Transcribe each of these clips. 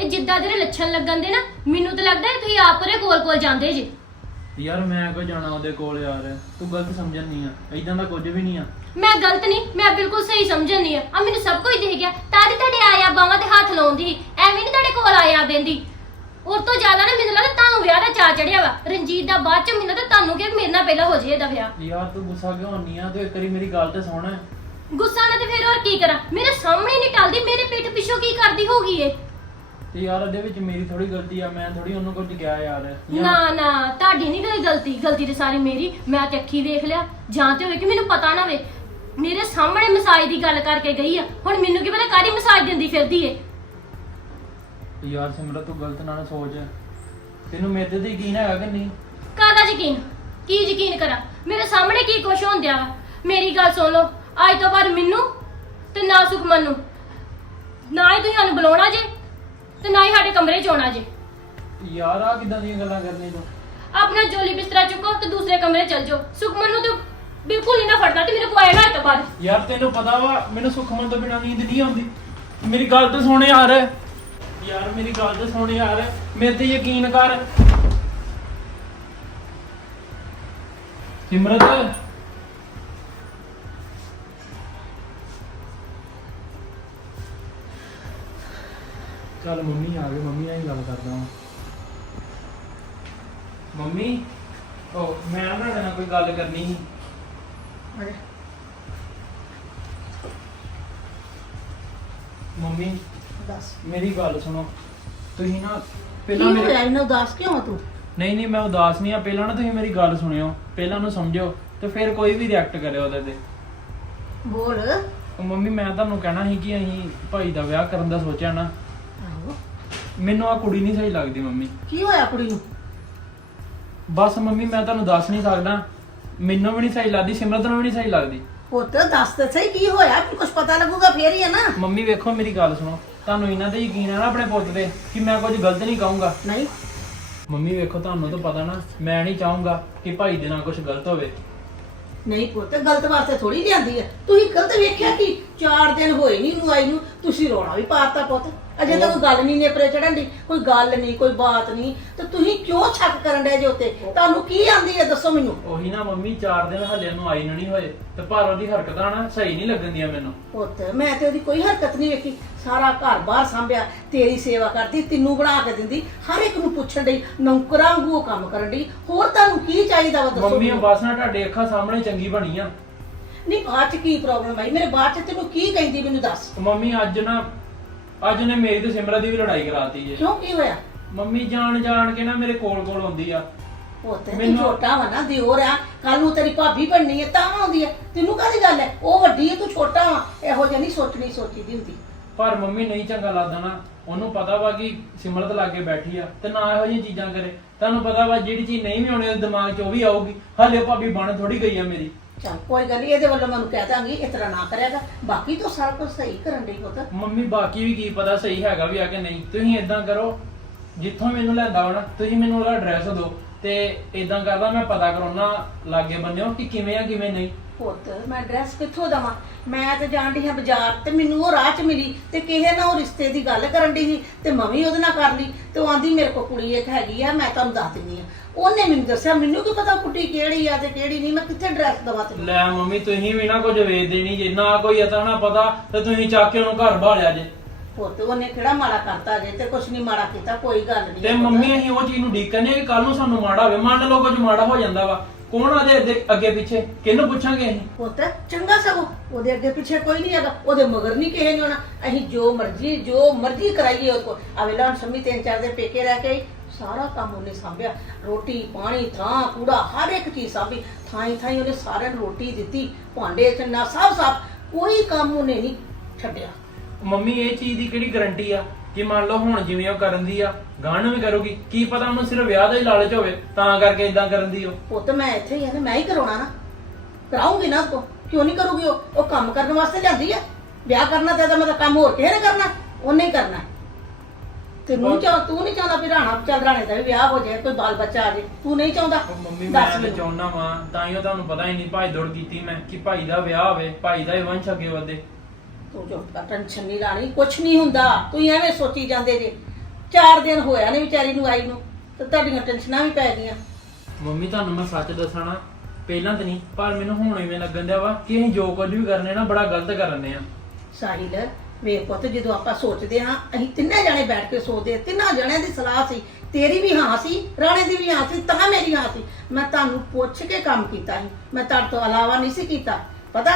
ਇਹ ਜਿੱਦਾਂ ਤੇਰੇ ਲੱਛਣ ਲੱਗਣ ਦੇ ਨਾ ਮੈਨੂੰ ਤਾਂ ਲੱਗਦਾ ਹੈ ਤੁਸੀਂ ਆਪ ਉਹਦੇ ਕੋਲ ਕੋਲ ਜਾਂਦੇ ਜੀ। ਯਾਰ ਮੈਂ ਕੋ ਜਾਣਾ ਉਹਦੇ ਕੋਲ ਯਾਰ? ਤੂੰ ਗਲਤ ਸਮਝਣ ਨਹੀਂ ਆ। ਇਦਾਂ ਦਾ ਕੁਝ ਵੀ ਨਹੀਂ ਆ। ਮੈਂ ਗਲਤ ਨਹੀਂ ਮੈਂ ਬਿਲਕੁਲ ਸਹੀ ਸਮਝਣੀ ਆ। ਆ ਮੈਨੂੰ ਸਭ ਕੁਝ ਦਿਖ ਗਿਆ। ਤਾਂ ਦੀ ਤੁਹਾਡੇ ਆਇਆ ਬਾਵਾਂ ਤੇ ਹੱਥ ਲਾਉਂਦੀ ਸੀ। ਐਵੇਂ ਨਹੀਂ ਤੁਹਾਡੇ ਕੋਲ ਆਇਆ ਬੈੰਦੀ ਉਸ ਤੋਂ ਜ਼ਿਆਦਾ ਨਾ ਮੈਨੂੰ ਲੱਗਦਾ ਤੁਹਾਨੂੰ ਵਿਆਹ ਦਾ ਚਾ ਚੜਿਆ ਵਾ। ਰਣਜੀਤ ਦਾ ਬਾਅਦ ਚ ਮੈਨੂੰ ਤਾਂ ਤੁਹਾਨੂੰ ਕਿ ਮੇਰੇ ਨਾਲ ਪਹਿਲਾਂ ਹੋ ਜੇ ਇਹਦਾ ਵਿਆਹ। ਯਾਰ ਤੂੰ ਗੁੱਸਾ ਕਿਉਂ ਹੁੰਨੀ ਆ? ਤੂੰ ਇੱਕ ਵਾਰੀ ਮੇਰੀ ਗੱਲ ਤੇ ਸੁਣ। ਗੁੱਸਾ ਨਾ ਤੇ ਫਿਰ ਹੋਰ ਕੀ ਕਰਾਂ? ਮੇਰੇ ਸਾਹਮਣੇ ਨਹੀਂ ਟਲਦੀ ਮੇਰੇ ਪਿੱਠ ਪਿੱਛੋਂ ਕੀ ਕਰਦੀ ਹੋਗੀ ਏ ਤੇ ਯਾਰ ਉਹਦੇ ਵਿੱਚ ਮੇਰੀ ਥੋੜੀ ਗਲਤੀ ਆ ਮੈਂ ਥੋੜੀ ਉਹਨੂੰ ਕੁਝ ਕਿਹਾ ਯਾਰ। ਯਾਰ- ਨਾ ਨਾ ਤੁਹਾਡੀ ਨਹੀਂ ਕੋਈ ਗਲਤੀ। ਗਲਤੀ ਤੇ ਸਾਰੀ ਮੇਰੀ। ਮੈਂ ਤੇ ਅੱਖੀ ਵੇਖ ਲਿਆ। ਜਾਂ ਤੇ ਹੋਵੇ ਕਿ ਮੈਨੂੰ ਪਤਾ ਨਾ ਵੇ ਮੇਰੇ ਸਾਹਮਣੇ ਮਸਾਜ ਦੀ ਗੱਲ ਕਰਕੇ ਗਈ ਆ। ਹੁਣ ਮੈਨੂੰ ਕੀ ਪਤਾ ਕਾਦੀ ਮਸਾਜ ਦਿੰਦੀ ਫਿਰਦੀ ਏ? ਯਾਰ ਸਿਮਰਤ ਤੂੰ ਗਲਤ ਨਾ ਸੋਚ। ਤੈਨੂੰ ਮੇਰੇ ਤੇ ਯਕੀਨ ਹੈਗਾ ਕਿ ਨਹੀਂ? ਕਾਦਾ ਯਕੀਨ? ਕੀ ਯਕੀਨ ਕਰਾਂ? ਮੇਰੇ ਸਾਹਮਣੇ ਕੀ ਕੁਛ ਹੁੰਦਿਆ ਵਾ? ਮੇਰੀ ਗੱਲ ਸੁਣ ਲਓ। ਅੱਜ ਤੋਂ ਬਾਅਦ ਮੈਨੂੰ ਤੇ ਨਾ ਸੁਖਮਨ ਨੂੰ। ਨਾ ਹੀ ਤੁਸੀਂ ਸਾਨੂੰ ਬੁਲਾਉਣਾ ਜੇ ਤੇ ਨਾ ਹੀ ਸਾਡੇ ਕਮਰੇ 'ਚ ਆਉਣਾ ਜੇ। ਯਾਰ ਆ ਕਿਦਾਂ ਦੀਆਂ ਗੱਲਾਂ ਕਰਨੀ ਤੂੰ? ਆਪਣਾ ਜੋਲੀ ਬਿਸਤਰਾ ਚੁੱਕੋ ਤੇ ਦੂਸਰੇ ਕਮਰੇ 'ਚ ਚਲ ਜਾਓ। ਸੁਖਮਨ ਨੂੰ ਤੇ ਬਿਲਕੁਲ ਨਹੀਂ ਨਾ ਫੜਨਾ ਤੇ ਮੇਰੇ ਕੋਲ ਆਇਆ ਨਾ ਅੱਜ ਤੋਂ ਬਾਅਦ। ਯਾਰ ਤੈਨੂੰ ਪਤਾ ਵਾ ਮੈਨੂੰ ਸੁਖਮਨ ਤੋਂ ਬਿਨਾਂ ਨੀਂਦ ਨਹੀਂ ਆਉਂਦੀ। ਮੇਰੀ ਗੱਲ ਤੇ ਸੁਣ ਯਾਰ। ਯਾਰ ਮੇਰੀ ਗੱਲ ਤੇ ਸੁਣ ਯਾਰ। ਮੇਰੇ ਤੇ ਯਕੀਨ ਕਰ। ਸਿਮਰਤ ਚੱਲ ਮੰਮੀ ਆ ਗਏ ਮੰਮੀ ਨਾਲ ਹੀ ਗੱਲ ਕਰਦਾ ਹਾਂ ਮੰਮੀ ਉਹ ਮੈਂ ਨਾ ਤੁਹਾਡੇ ਨਾਲ ਕੋਈ ਗੱਲ ਕਰਨੀ ਸੀ। ਮੰਮੀ ਦੱਸ। ਮੇਰੀ ਗੱਲ ਸੁਣੋ। ਤੁਸੀਂ ਨਾ ਕੀ ਪਹਿਲਾਂ ਹੋਇਆ ਮੇਰੇ ਇਹਨੂੰ ਦੱਸ ਕਿਉਂ ਆ ਤੂੰ? ਨਹੀਂ ਨਹੀਂ ਮੈਂ ਉਦਾਸ ਨਹੀਂ ਆ। ਪਹਿਲਾਂ ਨਾ ਤੁਸੀਂ ਮੇਰੀ ਗੱਲ ਸੁਣਿਓ। ਪਹਿਲਾਂ ਉਹਨੂੰ ਸਮਝਿਓ ਤੇ ਫਿਰ ਕੋਈ ਵੀ ਰਿਐਕਟ ਕਰਿਓ ਉਹਦੇ ਤੇ। ਬੋਲ। ਉਹ ਮੰਮੀ ਮੈਂ ਤੁਹਾਨੂੰ ਕਹਿਣਾ ਸੀ ਕਿ ਅਸੀਂ ਭਾਈ ਦਾ ਵਿਆਹ ਕਰਨ ਦਾ ਸੋਚਿਆ ਨਾ। ਮੈਨੂੰ ਆ ਕੁੜੀ ਨਹੀਂ ਸਹੀ ਲੱਗਦੀ ਮੰਮੀ। ਕੀ ਹੋਇਆ ਕੁੜੀ ਨੂੰ? ਬਸ ਮੰਮੀ ਮੈਂ ਤੁਹਾਨੂੰ ਦੱਸ ਨਹੀਂ ਸਕਦਾ। ਮੈਨੂੰ ਵੀ ਨਹੀਂ ਸਹੀ ਲੱਗਦੀ ਸਿਮਰਤ ਨੂੰ ਵੀ ਨਹੀਂ ਸਹੀ ਲੱਗਦੀ। ਪੁੱਤ ਦੱਸ ਤੇ ਸਹੀ ਕੀ ਹੋਇਆ? ਕਿ ਕੁਝ ਪਤਾ ਲੱਗੂਗਾ ਫੇਰ ਹੀ ਹੈ ਨਾ। ਮੰਮੀ ਵੇਖੋ ਮੇਰੀ ਗੱਲ ਸੁਣੋ। ਤੁਹਾਨੂੰ ਇਹਨਾਂ ਤੇ ਯਕੀਨ ਹੈ ਨਾ ਆਪਣੇ ਪੁੱਤ ਤੇ ਕਿ ਮੈਂ ਕੁਝ ਗਲਤ ਨਹੀਂ ਕਹੂੰਗਾ? ਨਹੀਂ। ਮੰਮੀ ਵੇਖੋ ਤੁਹਾਨੂੰ ਤਾਂ ਪਤਾ ਨਾ ਮੈਂ ਨਹੀਂ ਚਾਹੂੰਗਾ ਕਿ ਭਾਈ ਦੇ ਨਾਲ ਕੁਝ ਗਲਤ ਹੋਵੇ। ਨਹੀਂ ਪੁੱਤ ਗਲਤ ਵਾਸਤੇ ਥੋੜੀ ਲਿਆਂਦੀ ਹੈ। ਤੁਸੀਂ ਗਲਤ ਵੇਖਿਆ ਕਿ? 4 ਦਿਨ ਹੋਏ ਨਹੀਂ ਨੂੰ ਆਈ ਨੂੰ ਤੁਸੀਂ ਰੋਣਾ ਵੀ ਪਾਤਾ ਪੁੱਤ। ਅਜੇ ਤਾਂ ਕੋਈ ਗੱਲ ਨਹੀਂ ਨੇਪਰੇ ਚੜਨ ਦੀ ਕੋਈ ਗੱਲ ਨਹੀਂ ਕੋਈ ਬਾਤ ਨਹੀਂ ਤੇ ਤੁਸੀਂ ਕਿਉਂ ਛੱਕ ਕਰਨ ਦੇ ਜੇ ਉੱਤੇ? ਤੁਹਾਨੂੰ ਕੀ ਆਂਦੀ ਹੈ ਦੱਸੋ ਮੈਨੂੰ? ਉਹੀ ਨਾ ਮੰਮੀ 4 ਦਿਨ ਹਲੇ ਨੂੰ ਆਈ ਨੂੰ ਨਹੀਂ ਹੋਏ ਤੇ ਪਰ ਉਹਦੀ ਹਰਕਤਾਂ ਨਾ ਸਹੀ ਨਹੀਂ ਲੱਗਣਦੀਆਂ ਮੈਨੂੰ। ਪੁੱਤ ਮੈਂ ਤੇ ਉਹਦੀ ਕੋਈ ਹਰਕਤ ਨਹੀਂ ਵੇਖੀ। ਸਾਰਾ ਘਰ ਬਾਹਰ ਸੰਭਿਆ ਤੇਰੀ ਸੇਵਾ ਕਰਦੀ ਤੈਨੂੰ ਬਣਾ ਕੇ ਦਿੰਦੀ ਹਰ ਇੱਕ ਨੂੰ ਪੁੱਛਣ ਡਈ ਨੌਕਰਾਂ ਵਾਂਗੂ ਕੰਮ ਕਰਨ ਡਈ। ਹੋਰ ਤੁਹਾਨੂੰ ਕੀ ਚਾਹੀਦਾ ਵਾ ਦੱਸੋ ਮੰਮੀ ਮੈਨੂੰ? ਬਸ ਨਾ ਤੁਹਾਡੇ ਅੱਖਾਂ ਸਾਹਮਣੇ ਚੰਗੀ ਬਣੀ ਆ। ਨਹੀਂ ਬਾਅਦ ਚ ਕੀ ਪ੍ਰੋਬਲਮ ਆਈ ਮੇਰੇ ਬਾਅਦ ਚ ਤੈਨੂੰ ਕੀ ਕਹਿੰਦੀ ਮੈਨੂੰ ਦੱਸ। ਮੰਮੀ ਅੱਜ ਨਾ ਅੱਜ ਨੇ ਮੇਰੀ ਤੇ ਸਿਮਰਤ ਦੀ ਵੀ ਲੜਾਈ ਕਰਾਤੀ ਜੇ। ਕਿਉਂ ਕੀ ਹੋਇਆ? ਮੰਮੀ ਜਾਣ ਜਾਣ ਕੇ ਨਾ ਮੇਰੇ ਕੋਲ ਕੋਲ ਆਉਂਦੀ ਆ। ਤੂੰ ਮੈਨੂੰ- ਛੋਟਾ ਵਾ ਨਾ ਦਿਓਰ ਆ। ਕੱਲ ਨੂੰ ਤੇਰੀ ਭਾਬੀ ਬਣਨੀ ਹੈ ਤਾਂ ਆਉਂਦੀ ਹੈ ਤੈਨੂੰ ਕਾਹਦੀ ਗੱਲ ਹੈ ਉਹ ਵੱਡੀ ਹੈ ਤੂੰ ਛੋਟਾ ਵਾ। ਇਹੋ ਜਿਹਾ ਨਹੀਂ ਸੋਚਣੀ ਸੋਚੀਦੀ ਹੁੰਦੀ। ਪਰ ਮੰਮੀ ਨਹੀਂ ਚੰਗਾ ਲੱਗਦਾ ਨਾ। ਉਹਨੂੰ ਪਤਾ ਵਾ ਕਿ ਸਿਮਰਤ ਲਾਗੇ ਬੈਠੀ ਆ ਤੇ ਨਾ ਇਹੋ ਜਿਹੀਆਂ ਚੀਜ਼ਾਂ ਕਰੇ। ਤੁਹਾਨੂੰ ਪਤਾ ਵਾ ਜਿਹੜੀ ਚੀਜ਼ ਨਹੀਂ ਵੀ ਆਉਣੀ ਉਹਦੇ ਦਿਮਾਗ 'ਚ ਉਹ ਵੀ ਆਊਗੀ। ਹਲੇ ਭਾਬੀ ਬਣ ਥੋੜੀ ਗਈ ਆ ਮੇਰੀ। ਚੱਲ ਕੋਈ ਗੱਲ ਨਹੀਂ ਇਹਦੇ ਵੱਲੋਂ ਮੈਨੂੰ ਕਹਿ ਦਾਂਗੀ, ਇਸ ਤਰ੍ਹਾਂ ਨਾ ਕਰਿਆਗਾ। ਬਾਕੀ ਤਾਂ ਸਾਰਾ ਕੁਝ ਸਹੀ ਕਰਨ ਲਈ ਪੁੱਤ। ਮੰਮੀ, ਬਾਕੀ ਵੀ ਕੀ ਪਤਾ ਸਹੀ ਹੈਗਾ ਵੀ ਆ ਕਿ ਨਹੀਂ। ਤੁਸੀਂ ਇਦਾਂ ਕਰੋ, ਜਿੱਥੋਂ ਮੈਨੂੰ ਲੈਂਦਾ ਹੋਣਾ, ਤੁਸੀਂ ਮੈਨੂੰ ਉਹਦਾ ਐਡਰੈਸ ਦਿਓ। ਤੇ ਇਦਾਂ ਕਰਦਾ ਮੈਂ ਪਤਾ ਕਰਾਉਣਾ ਲਾਗੇ ਬੰਨਿਓ ਕਿ ਕਿਵੇਂ ਆ ਕਿਵੇਂ ਨਹੀਂ। ਪੁੱਤ ਮੈਂ ਐਡਰੈਸ ਕਿੱਥੋਂ ਦਵਾਂ? ਮੈਂ ਤੇ ਜਾਣ ਡਈ ਹਾਂ ਬਾਜ਼ਾਰ ਤੇ ਮੈਨੂੰ ਉਹ ਰਾਹ 'ਚ ਮਿਲੀ ਤੇ ਕਿਸੇ ਨਾਲ ਉਹ ਰਿਸ਼ਤੇ ਦੀ ਗੱਲ ਕਰਨ ਡਈ ਸੀ ਤੇ ਮੈਂ ਵੀ ਉਹਦੇ ਨਾਲ ਕਰ ਲਈ ਤੇ ਉਹ ਆਂਦੀ ਮੇਰੇ ਕੋਲ ਕੁੜੀ ਇੱਕ ਹੈਗੀ ਆ ਮੈਂ ਤੁਹਾਨੂੰ ਦੱਸ ਦਿੰਦੀ ਆ ਉਹਨੇ ਮੈਨੂੰ ਦੱਸਿਆ ਮੈਨੂੰ ਕੀ ਪਤਾ ਕੁੜੀ ਕਿਹੜੀ ਆ ਤੇ ਕਿਹੜੀ ਨਹੀਂ ਮੈਂ ਕਿੱਥੇ ਐਡਰੈਸ ਦਵਾਂ ਤੈਨੂੰ? ਲੈ ਮੰਮੀ ਤੁਸੀਂ ਵੀ ਨਾ ਕੁਝ ਵੇਚ ਦੇਣੀ ਜੇ ਨਾ ਕੋਈ ਅਤਾ ਨਾ ਪਤਾ ਤੇ ਤੁਸੀਂ ਚੱਕ ਕੇ ਉਹਨੂੰ ਘਰ ਭਾਲਿਆ ਜੇ। ਪੁੱਤ ਉਹਨੇ ਕਿਹੜਾ ਮਾੜਾ ਕਰਤਾ ਜੇ ਤੇ ਕੁਛ ਨਹੀਂ ਮਾੜਾ ਕੀਤਾ ਕੋਈ ਗੱਲ ਨਹੀਂ ਤੇ ਮੰਮੀ ਅਸੀਂ ਉਹ ਚੀਜ਼ ਨੂੰ ਡੀਕਨੇ ਕਿ ਕੱਲ ਨੂੰ ਸਾਨੂੰ ਮਾੜਾ ਹੋਵੇ ਮੰਨ ਲਓ ਕੁਝ ਮਾੜਾ ਹੋ ਜਾਂਦਾ ਵਾ। ਕੌਣ ਆਦੇ ਅੱਗੇ ਅੱਗੇ ਪਿੱਛੇ? ਕਿਹਨੂੰ ਪੁੱਛਾਂਗੇ ਅਸੀਂ? ਪੁੱਤ ਚੰਗਾ ਸਗੋਂ। ਉਹਦੇ ਅੱਗੇ ਪਿੱਛੇ ਕੋਈ ਨਹੀਂ ਹੈਗਾ। ਉਹਦੇ ਮਗਰ ਨਹੀਂ ਕਿਸੇ ਨੇ ਹੋਣਾ ਅਸੀਂ ਜੋ ਮਰਜ਼ੀ ਜੋ ਮਰਜ਼ੀ ਕਰਾਈਏ ਉਹ ਕੋ ਅਵੇਲਾ ਹੁਣ ਸ਼ਮੀ ਤਿੰਨ ਚਾਰ ਦੇ ਪੇਕੇ ਰਹਿ ਕੇ ਆਈ, ਸਾਰਾ ਕੰਮ ਉਹਨੇ ਸੰਭਿਆ। ਰੋਟੀ ਪਾਣੀ ਥਾਂ ਕੂੜਾ ਹਰ ਇੱਕ ਚੀਜ਼ ਸੰਭੀ। ਥਾਈ ਥਾਈ ਉਹਨੇ ਸਾਰਿਆਂ ਨੂੰ ਰੋਟੀ ਦਿੱਤੀ। ਭਾਂਡੇ ਚੰਨਾ ਸਭ ਸਭ ਕੋਈ ਕੰਮ ਉਹਨੇ ਨਹੀਂ ਛੱਡਿਆ। ਮੰਮੀ ਇਹ ਚੀਜ਼ ਦੀ ਕਿਹੜੀ ਗਾਰੰਟੀ ਆ? ਕਿ ਮੰਨ ਲਓ ਹੁਣ ਜਿਵੇਂ ਉਹ ਕਰਨ ਦੀ ਆ ਗਾਣ ਵੀ ਕਰੂਗੀ। ਕੀ ਪਤਾ ਉਹਨੂੰ ਸਿਰਫ ਵਿਆਹ ਦਾ ਹੀ ਲਾਲਚ ਹੋਵੇ ਤਾਂ ਕਰਕੇ ਇਦਾਂ ਕਰਨ ਦੀ ਉਹ। ਪੁੱਤ ਮੈਂ ਇੱਥੇ ਹੀ ਆ ਨਾ ਮੈਂ ਹੀ ਕਰਾਉਣਾ ਨਾ। ਕਰਾਉਂਗੀ ਨਾ ਉਹ ਕਿਉਂ ਨਹੀਂ ਕਰੂਗੀ ਉਹ? ਉਹ ਕੰਮ ਕਰਨ ਵਾਸਤੇ ਜਾਂਦੀ ਹੈ ਵਿਆਹ ਕਰਨਾ ਤੇ ਇਹਦਾ ਮਤਲਬ ਕੰਮ ਹੋਰ ਕਿਸੇ ਨੇ ਕਰਨਾ ਉਹਨੇ ਹੀ ਕਰਨਾ। ਤੇ ਨੂੰ ਚਾਹ ਤੂੰ ਨਹੀਂ ਚਾਹੁੰਦਾ ਵੀ ਰਾਣਾ ਚੱਲ ਰਾਣੇ ਦਾ ਵੀ ਵਿਆਹ ਹੋ ਜਾਏ ਕੋਈ ਬਾਲ ਬੱਚਾ ਆ ਜਾਏ ਤੂੰ ਨਹੀਂ ਚਾਹੁੰਦਾ? ਉਹ ਮੰਮੀ ਦੱਸ ਮੈਂ ਤੇ ਮੈਨੂੰ। ਚਾਹੁੰਦਾ ਵਾਂ ਤਾਂ ਹੀ ਉਹ ਤੁਹਾਨੂੰ ਪਤਾ ਹੀ ਨਹੀਂ ਭਾਈ ਦੌੜ ਕੀਤੀ ਮੈਂ ਕਿ ਭਾਈ ਦਾ ਵਿਆਹ ਹੋਵੇ ਭਾਈ ਦਾ ਹੀ ਵੰਸ਼ ਅੱਗੇ ਵਧੇ। ਤੂੰ ਜੋ ਟੈਨਸ਼ਨ ਨਹੀਂ ਲਾਣੀ ਕੁਛ ਨਹੀਂ ਹੁੰਦਾ। ਤੂੰ ਐਵੇਂ ਸੋਚੀ ਜਾਂਦੇ ਜੇ। ਚਾਰ ਦਿਨ ਹੋਇਆ ਨੇ ਵਿਚਾਰੀ ਨੂੰ ਆਈ ਨੂੰ ਤੇ ਤੁਹਾਡੀਆਂ ਟੈਨਸ਼ਨਾਂ ਵੀ ਪੈ ਗਈਆਂ। ਮੰਮੀ ਤੁਹਾਨੂੰ ਮੈਂ ਸੱਚ ਦੱਸਣਾ ਪਹਿਲਾਂ ਤਾਂ ਨਹੀਂ ਪਰ ਮੈਨੂੰ ਹੁਣ ਇਵੇਂ ਲੱਗਣ ਦਿਆ ਵਾ ਕਿ ਅਸੀਂ ਜੋ ਕੁਝ ਵੀ ਕਰਨੇ ਨਾ ਬੜਾ ਗਲਤ ਕਰਨੇ ਆ। ਸਾਹਿਲ ਵੇਖ ਪੁੱਤ ਜਦੋਂ ਆਪਾਂ ਸੋਚਦੇ ਹਾਂ ਅਸੀਂ ਤਿੰਨੇ ਜਾਣੇ ਬੈਠ ਕੇ ਸੋਚਦੇ ਹਾਂ, ਤਿੰਨਾਂ ਜਣਿਆਂ ਦੀ ਸਲਾਹ ਸੀ ਤੇਰੀ ਵੀ ਹਾਂ ਸੀ ਰਾਣੇ ਦੀ ਵੀ ਹਾਂ ਸੀ ਤਾਂ ਮੇਰੀ ਹਾਂ ਸੀ। ਮੈਂ ਤੁਹਾਨੂੰ ਪੁੱਛ ਕੇ ਕੰਮ ਕੀਤਾ ਸੀ ਮੈਂ ਤੁਹਾਡੇ ਤੋਂ ਇਲਾਵਾ ਨਹੀਂ ਸੀ ਕੀਤਾ। ਪਤਾ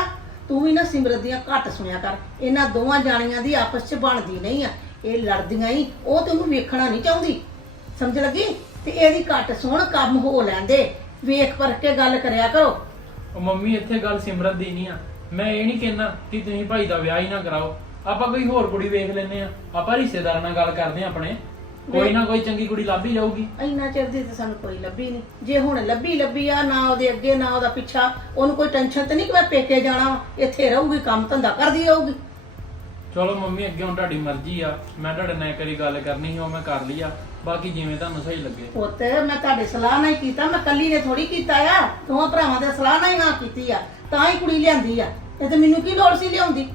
ਤੂੰ ਵੀ ਨਾ ਸਿਮਰਤ ਦੀਆਂ ਘੱਟ ਸੁਣਿਆ ਕਰ। ਇਹਨਾਂ ਦੋਵਾਂ ਜਾਣੀਆਂ ਦੀ ਆਪਸ 'ਚ ਬਣਦੀ ਨਹੀਂ ਆ। ਇਹ ਲੜਦੀਆਂ ਹੀ ਉਹ ਤੈਨੂੰ ਵੇਖਣਾ ਨਹੀਂ ਚਾਹੁੰਦੀ। ਸਮਝ ਲੱਗੀ? ਤੇ ਇਹਦੀ ਘੱਟ ਸੁਣ, ਕੰਮ ਹੋ ਲੈਂਦੇ। ਵੇਖ ਪਰਖ ਕੇ ਗੱਲ ਕਰਿਆ ਕਰੋ। ਉਹ ਮੰਮੀ, ਇੱਥੇ ਗੱਲ ਸਿਮਰਤ ਦੀ ਨਹੀਂ ਆ। ਮੈਂ ਇਹ ਨਹੀਂ ਕਹਿੰਦਾ ਕਿ ਤੁਸੀਂ ਭਾਈ ਦਾ ਵਿਆਹ ਹੀ ਨਾ ਕਰਾਓ। ਆਪਾਂ ਕੋਈ ਹੋਰ ਕੁੜੀ ਵੇਖ ਲੈਨੇ ਆ। ਆਪਾਂ ਰਿਸ਼ਤੇਦਾਰਾਂ ਨਾਲ ਗੱਲ ਕਰਦੇ ਆ ਆਪਣੇ। ਕੋਈ ਨਾ ਕੋਈ ਚੰਗੀ ਕੁੜੀ ਲੱਭ ਹੀ ਜਾਊਗੀ। ਇੰਨਾ ਚਿਰ ਦੀ ਤੇ ਸਾਨੂੰ ਕੋਈ ਲੱਭੀ ਨਹੀਂ ਜੇ ਹੁਣ ਲੱਭੀ ਲੱਭੀ ਆ ਨਾ ਉਹਦੇ ਅੱਗੇ ਨਾ ਉਹਦਾ ਪਿੱਛਾ ਉਹਨੂੰ ਕੋਈ ਟੈਨਸ਼ਨ ਤੇ ਨਹੀਂ ਕਿ ਮੈਂ ਪੇਕੇ ਜਾਣਾ ਵਾ। ਇੱਥੇ ਰਹੂਗੀ ਕੰਮ ਧੰਦਾ ਕਰਦੀ ਰਹੂਗੀ। ਚਲੋ ਮੰਮੀ ਅੱਗੇ ਹੁਣ ਤੁਹਾਡੀ ਮਰਜ਼ੀ ਆ। ਮੈਂ ਤੁਹਾਡੇ ਨਾਲ ਇੱਕ ਵਾਰੀ ਗੱਲ ਕਰਨੀ ਸੀ ਉਹ ਮੈਂ ਕਰ ਲਈ ਆ। ਬਾਕੀ ਜਿਵੇਂ ਤੁਹਾਨੂੰ ਸਹੀ ਲੱਗੇ। ਪੁੱਤ ਮੈਂ ਤੁਹਾਡੇ ਸਲਾਹ ਨਾਲ ਹੀ ਕੀਤਾ ਮੈਂ ਕੱਲੀ ਨੇ ਥੋੜੀ ਕੀਤਾ ਆ। ਦੋਵਾਂ ਭਰਾਵਾਂ ਦੇ ਸਲਾਹ ਨਾਲ ਹੀ ਹਾਂ ਕੀਤੀ ਆ। ਤਾਂ ਹੀ ਕੁੜੀ ਲਿਆਂਦੀ ਆ। ਇਹ ਤੇ ਮੈਨੂੰ ਕੀ ਲੋੜ ਸੀ ਲਿਆਉਂਦੀ?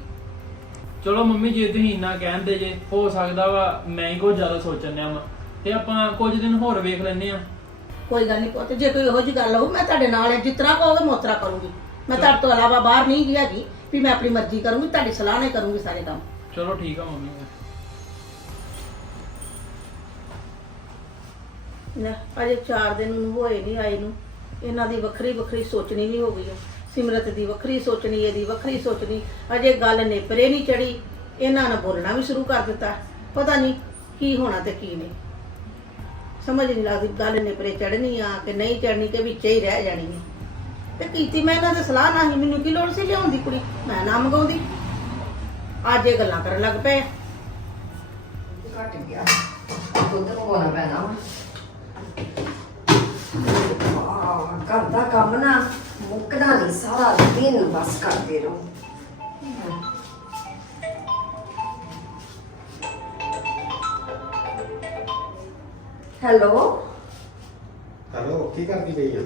ਚਲੋ ਮੰਮੀ ਜੇ ਤੁਸੀਂ ਇੰਨਾ ਕਹਿੰਦੇ ਜੇ ਹੋ ਸਕਦਾ ਵਾ ਮੈਂ ਹੀ ਕੁਝ ਜ਼ਿਆਦਾ ਸੋਚਣਿਆ ਵਾ। ਤੇ ਆਪਾਂ ਕੁਝ ਦਿਨ ਹੋਰ ਵੇਖ ਲੈਨੇ ਆ। ਕੋਈ ਗੱਲ ਨਹੀਂ ਪੁੱਤ ਜੇ ਕੋਈ ਇਹੋ ਜਿਹੀ ਗੱਲ ਹੋਊ ਮੈਂ ਤੁਹਾਡੇ ਨਾਲ ਹੈ ਤਰ੍ਹਾਂ ਕਹੋਗੇ ਮੈਂ ਉਸ ਤਰ੍ਹਾਂ ਕਰੂੰਗੀ। ਮੈਂ ਤੁਹਾਡੇ ਤੋਂ ਇਲਾਵਾ ਬਾਹਰ ਨਹੀਂ ਗਈ ਹੈਗੀ ਵੀ ਮੈਂ ਆਪਣੀ ਮਰਜ਼ੀ ਕਰੂੰਗੀ ਤੁਹਾਡੀ ਸਲਾਹ ਨਾਲ ਕਰੂੰਗੀ ਸਾਰੇ ਕੰਮ। ਚਲੋ ਠੀਕ ਆ ਮੰਮੀ ਲੈ ਅਜੇ 4 ਦਿਨ ਨੂੰ ਹੋਏ ਨਹੀਂ ਆਏ ਨੂੰ। ਇਹਨਾਂ ਦੀ ਵੱਖਰੀ ਵੱਖਰੀ ਸੋਚਣੀ ਨਹੀਂ ਹੋ ਗਈ ਆ। ਸਿਮਰਤ ਦੀ ਵੱਖਰੀ ਸੋਚਣੀ, ਇਹਦੀ ਵੱਖਰੀ ਸੋਚਣੀ, ਅਜੇ ਗੱਲ ਨੇਪਰੇ ਨਹੀਂ ਚੜੀ, ਇਹਨਾਂ ਨੇ ਬੋਲਣਾ ਵੀ ਸ਼ੁਰੂ ਕਰ ਦਿੱਤਾ। ਪਤਾ ਨਹੀਂ ਕੀ ਹੋਣਾ ਤੇ ਕੀ ਨਹੀਂ। ਸਮਝ ਨਹੀਂ ਲੱਗਦੀ ਗੱਲ ਨੇਪਰੇ ਚੜਨੀ ਆ ਕਿ ਨਹੀਂ ਚੜਨੀ ਕਿ ਵਿੱਚੇ ਹੀ ਰਹਿ ਜਾਣੀ ਹੈ ਤੇ ਕੀਤੀ ਮੈਂ ਇਹਨਾਂ ਦੇ ਸਲਾਹ ਨਾਲ ਹੀ, ਮੈਨੂੰ ਕੀ ਲੋੜ ਸੀ ਲਿਆਉਣ ਦੀ ਕੁੜੀ? ਮੈਂ ਨਾ ਮੰਗਾਉਂਦੀ। ਅੱਜ ਇਹ ਗੱਲਾਂ ਕਰਨ ਲੱਗ ਪਏ ਘਟ ਗਿਆ। ਦੁੱਧ ਮੰਗਵਾਉਣਾ ਪੈਣਾ ਵਾ। ਘਰ ਦਾ ਕੰਮ ਨਾ ਮੁੱਕਦਾ ਨਹੀਂ ਸਾਰਾ ਦਿਨ ਬਸ ਕਰਦੇ ਰਹੋ ਹੈਲੋ ਹੈਲੋ ਕੀ ਕਰਦੀ ਪਈ ਆ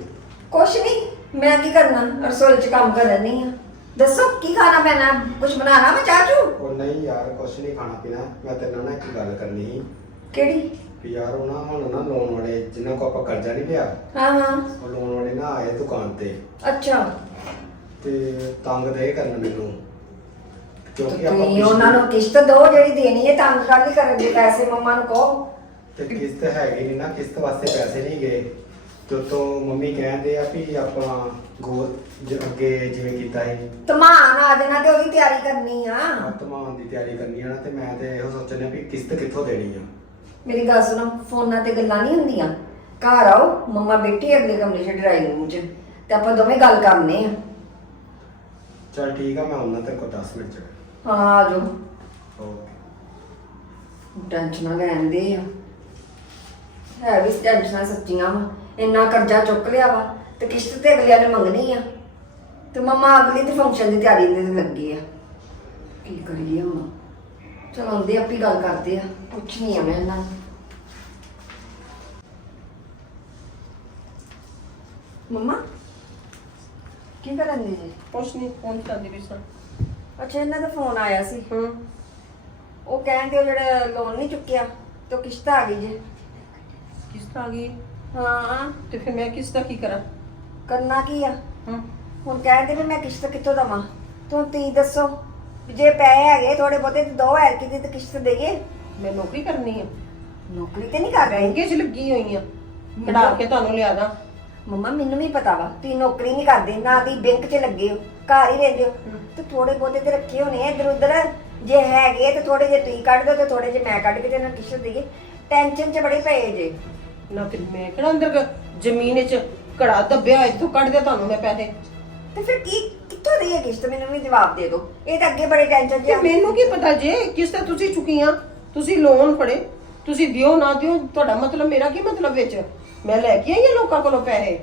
ਕੁਛ ਨਹੀਂ ਮੈਂ ਕੀ ਕਰਨਾ ਰਸੋਈ 'ਚ ਕੰਮ ਕਰਨ ਨਹੀਂ ਆ ਦੱਸੋ ਕੀ ਖਾਣਾ ਪੈਣਾ ਕੁਝ ਬਣਾਣਾ ਮੈਂ ਚਾਚੂ ਉਹ ਨਹੀਂ ਯਾਰ ਕੁਛ ਨਹੀਂ ਖਾਣਾ ਪੀਣਾ ਮੈਂ ਤੇਰੇ ਨਾਲ ਨਾ ਇੱਕ ਗੱਲ ਕਰਨੀ ਸੀ ਕਿਹੜੀ ਵੀ ਯਾਰ ਉਹ ਨਾ ਹੁਣ ਨਾ ਲੋਨ ਵਾਲੇ ਜਿਨ੍ਹਾਂ ਕੋ ਆਪਾਂ ਕਰਜ਼ਾ ਨਹੀਂ ਪਿਆ ਹਾਂ ਹਾਂ। ਉਹ ਲੋਨ ਵਾਲੇ ਨਾ ਆਏ ਦੁਕਾਨ ਤੇ। ਅੱਛਾ। ਤੇ ਤੰਗ ਦੇ ਕਰਨ ਮੈਨੂੰ। ਕਿਉਂਕਿ ਆਪਾਂ ਤੁਸੀਂ ਉਹਨਾਂ ਨੂੰ ਕਿਸ਼ਤ ਦਿਓ ਜਿਹੜੀ ਦੇਣੀ ਹੈ ਤੰਗ ਕਾਹਦੀ ਕਰਨ ਦੇ ਪੈਸੇ ਮੰਮਾ ਨੂੰ ਕਹੋ। ਤੇ ਕਿਸ਼ਤ ਹੈਗੀ ਨਹੀਂ ਨਾ ਕਿਸ਼ਤ ਵਾਸਤੇ ਪੈਸੇ ਨਹੀਂ ਗਏ। ਤੇ ਤੋਂ ਮੰਮੀ ਕਹਿੰਦੇ ਆ ਵੀ ਆਪਾਂ ਗੋ ਜ- ਅੱਗੇ ਜਿਵੇਂ ਕੀਤਾ ਸੀ। ਤਮਾਨ ਆ ਦੇਣਾ ਤੇ ਉਹਦੀ ਤਿਆਰੀ ਕਰਨੀ ਆ। ਆਤਮਾਨ ਦੀ ਤਿਆਰੀ ਕਰਨੀ ਆ ਨਾ ਤੇ ਮੈਂ ਤੇ ਇਹੋ ਸੋਚਣਿਆ ਵੀ ਕਿਸ਼ਤ ਕਿੱਥੋਂ ਦੇਣੀ ਆ? ਮੇਰੀ ਗੱਲ ਸੁਣੋ ਫੋਨਾਂ ਤੇ ਗੱਲਾਂ ਨਹੀਂ ਹੁੰਦੀਆਂ। ਘਰ ਆਓ ਮੰਮਾ ਬੈਠੀ ਅਗਲੇ ਕਮਰੇ 'ਚ ਡਰਾਈਵਿੰਗ ਰੂਮ 'ਚ। ਤੇ ਆਪਾਂ ਦੋਵੇਂ ਗੱਲ ਕਰਨੇ ਆ। ਚਲ ਠੀਕ ਆ ਮੈਂ ਉਹਨਾਂ ਤੇਰੇ ਕੋਲ 10 ਮਿੰਟ ਚ। ਹਾਂ ਆ ਜਾਓ। ਓਕੇ ਟੈਨਸ਼ਨਾਂ ਲੈਂਦੇ ਆ। ਹੈ ਵੀ ਟੈਨਸ਼ਨਾਂ ਸੱਚੀਆਂ ਵਾ। ਇੰਨਾ ਕਰਜ਼ਾ ਚੁੱਕ ਲਿਆ ਵਾ ਤੇ ਕਿਸ਼ਤ ਤੇ ਅਗਲਿਆਂ ਨੇ ਮੰਗਣੀ ਆ। ਤੇ ਮੰਮਾ ਅਗਲੀ ਤੇ ਫੰਕਸ਼ਨ ਦੀ ਤਿਆਰੀ ਦੇ ਲੱਗੀ ਆ। ਕੀ ਕਰੀਏ ਹੁਣ? ਚਲ ਆਉਂਦੇ ਆਪੀ ਗੱਲ ਕਰਦੇ ਆ ਪੁੱਛਣੀ ਆ ਮੈਂ ਇਹਨਾਂ ਨੂੰ। ਮੰਮਾ? ਕੀ ਕਰਨ ਦੀ ਜੀ? ਕੁਛ ਨਹੀਂ ਫੋਨ ਕਰਦੀ ਵੀ ਸਾਂ। ਅੱਛਾ ਇਹਨਾਂ ਦਾ ਫੋਨ ਆਇਆ ਸੀ। ਹੂੰ। ਉਹ ਕਹਿੰਦੇ ਉਹ ਜਿਹੜਾ ਲੋਨ ਨਹੀਂ ਚੁੱਕਿਆ ਤੇ ਉਹ ਕਿਸ਼ਤ ਆ ਗਈ ਜੇ। ਕਿਸ ਤਰ੍ਹਾਂ ਗਈ? ਹਾਂ। ਤੇ ਫਿਰ ਮੈਂ ਕਿਸ ਦਾ ਕੀ ਕਰਾਂ? ਕਰਨਾ ਕੀ ਆ? ਹੂੰ। ਹੁਣ ਕਹਿੰਦੇ ਵੀ ਮੈਂ ਕਿਸ਼ਤ ਕਿੱਥੋਂ ਦਵਾਂ? ਤੂੰ ਤੀ ਦੱਸੋ। ਜੇ ਪੈਸੇ ਹੈਗੇ ਥੋੜੇ ਬਹੁਤੇ ਤੇ ਦੋ ਐਰ ਕੀ ਤੇ ਕਿਸ਼ਤ ਦੇਈਏ। ਮੈਂ ਨੌਕਰੀ ਕਰਨੀ ਹੈ ਨੌਕਰੀ ਤੇ ਨਹੀਂ ਕਰ ਰਹੀ ਬੈਂਕੇ 'ਚ ਲੱਗੀ ਹੋਈ ਆ। ਕਢਾ ਕੇ ਤੁਹਾਨੂੰ ਲਿਆ ਦਾਂ। ਮੰਮਾ ਮੈਨੂੰ ਵੀ ਪਤਾ ਵਾ ਤੁਸੀਂ ਨੌਕਰੀ ਨਹੀਂ ਕਰਦੇ ਨਾ ਤੁਸੀਂ ਬੈਂਕ 'ਚ ਲੱਗੇ ਹੋ ਘਰ ਹੀ ਰਹਿੰਦੇ ਹੋ। ਤੇ ਥੋੜੇ ਬਹੁਤੇ ਤੇ ਰੱਖੇ ਹੋਣੇ ਆ ਇਧਰ ਉਧਰ ਜੇ ਹੈਗੇ ਤੇ ਥੋੜੇ ਜੇ ਤੁਸੀਂ ਕੱਢ ਦੋ ਤੇ ਥੋੜੇ ਜੇ ਮੈਂ ਕੱਢ ਕੇ ਤੇ ਨਾ ਕਿਸ਼ਤ ਦੇਈਏ। ਟੈਨਸ਼ਨ 'ਚ ਬੜੇ ਪਏ ਜੇ। ਨਾ ਫਿਰ ਮੈਂ ਕਿਹੜਾ ਅੰਦਰ ਗ- ਜ਼ਮੀਨ 'ਚ ਘੜਾ ਦੱਬਿਆ ਇੱਥੋਂ ਕੱਢ ਦਿਆ ਤੁਹਾਨੂੰ ਮੈਂ ਪੈਸੇ। ਤੇ ਫਿਰ ਕੀ ਕਿੱਥੋਂ ਦੇਈਏ ਕਿਸ਼ਤ ਮੈਨੂੰ ਵੀ ਜਵਾਬ ਦੇ ਦਿਓ। ਇਹ ਤਾਂ ਅੱਗੇ ਬੜੇ ਟੈਨਸ਼ਨ 'ਚ ਤੇ ਆ। ਮੈਨੂੰ ਕੀ ਪਤਾ ਜੇ ਕਿਸ ਤਰ੍ਹਾਂ ਤੁਸੀਂ ਚੁਕੀਆਂ ਤੁਸੀਂ ਲੋਨ ਫੜੇ ਤੁਸੀਂ ਦਿਓ ਨਾ ਦਿਓ ਤੁਹਾਡਾ ਮਤਲਬ ਮੇਰਾ ਕੀ ਮਤਲਬ ਵਿੱਚ? ਮੈਂ ਲੈ ਕੇ ਆਈ ਹਾਂ ਲੋਕਾਂ ਕੋਲੋਂ ਪੈਸੇ।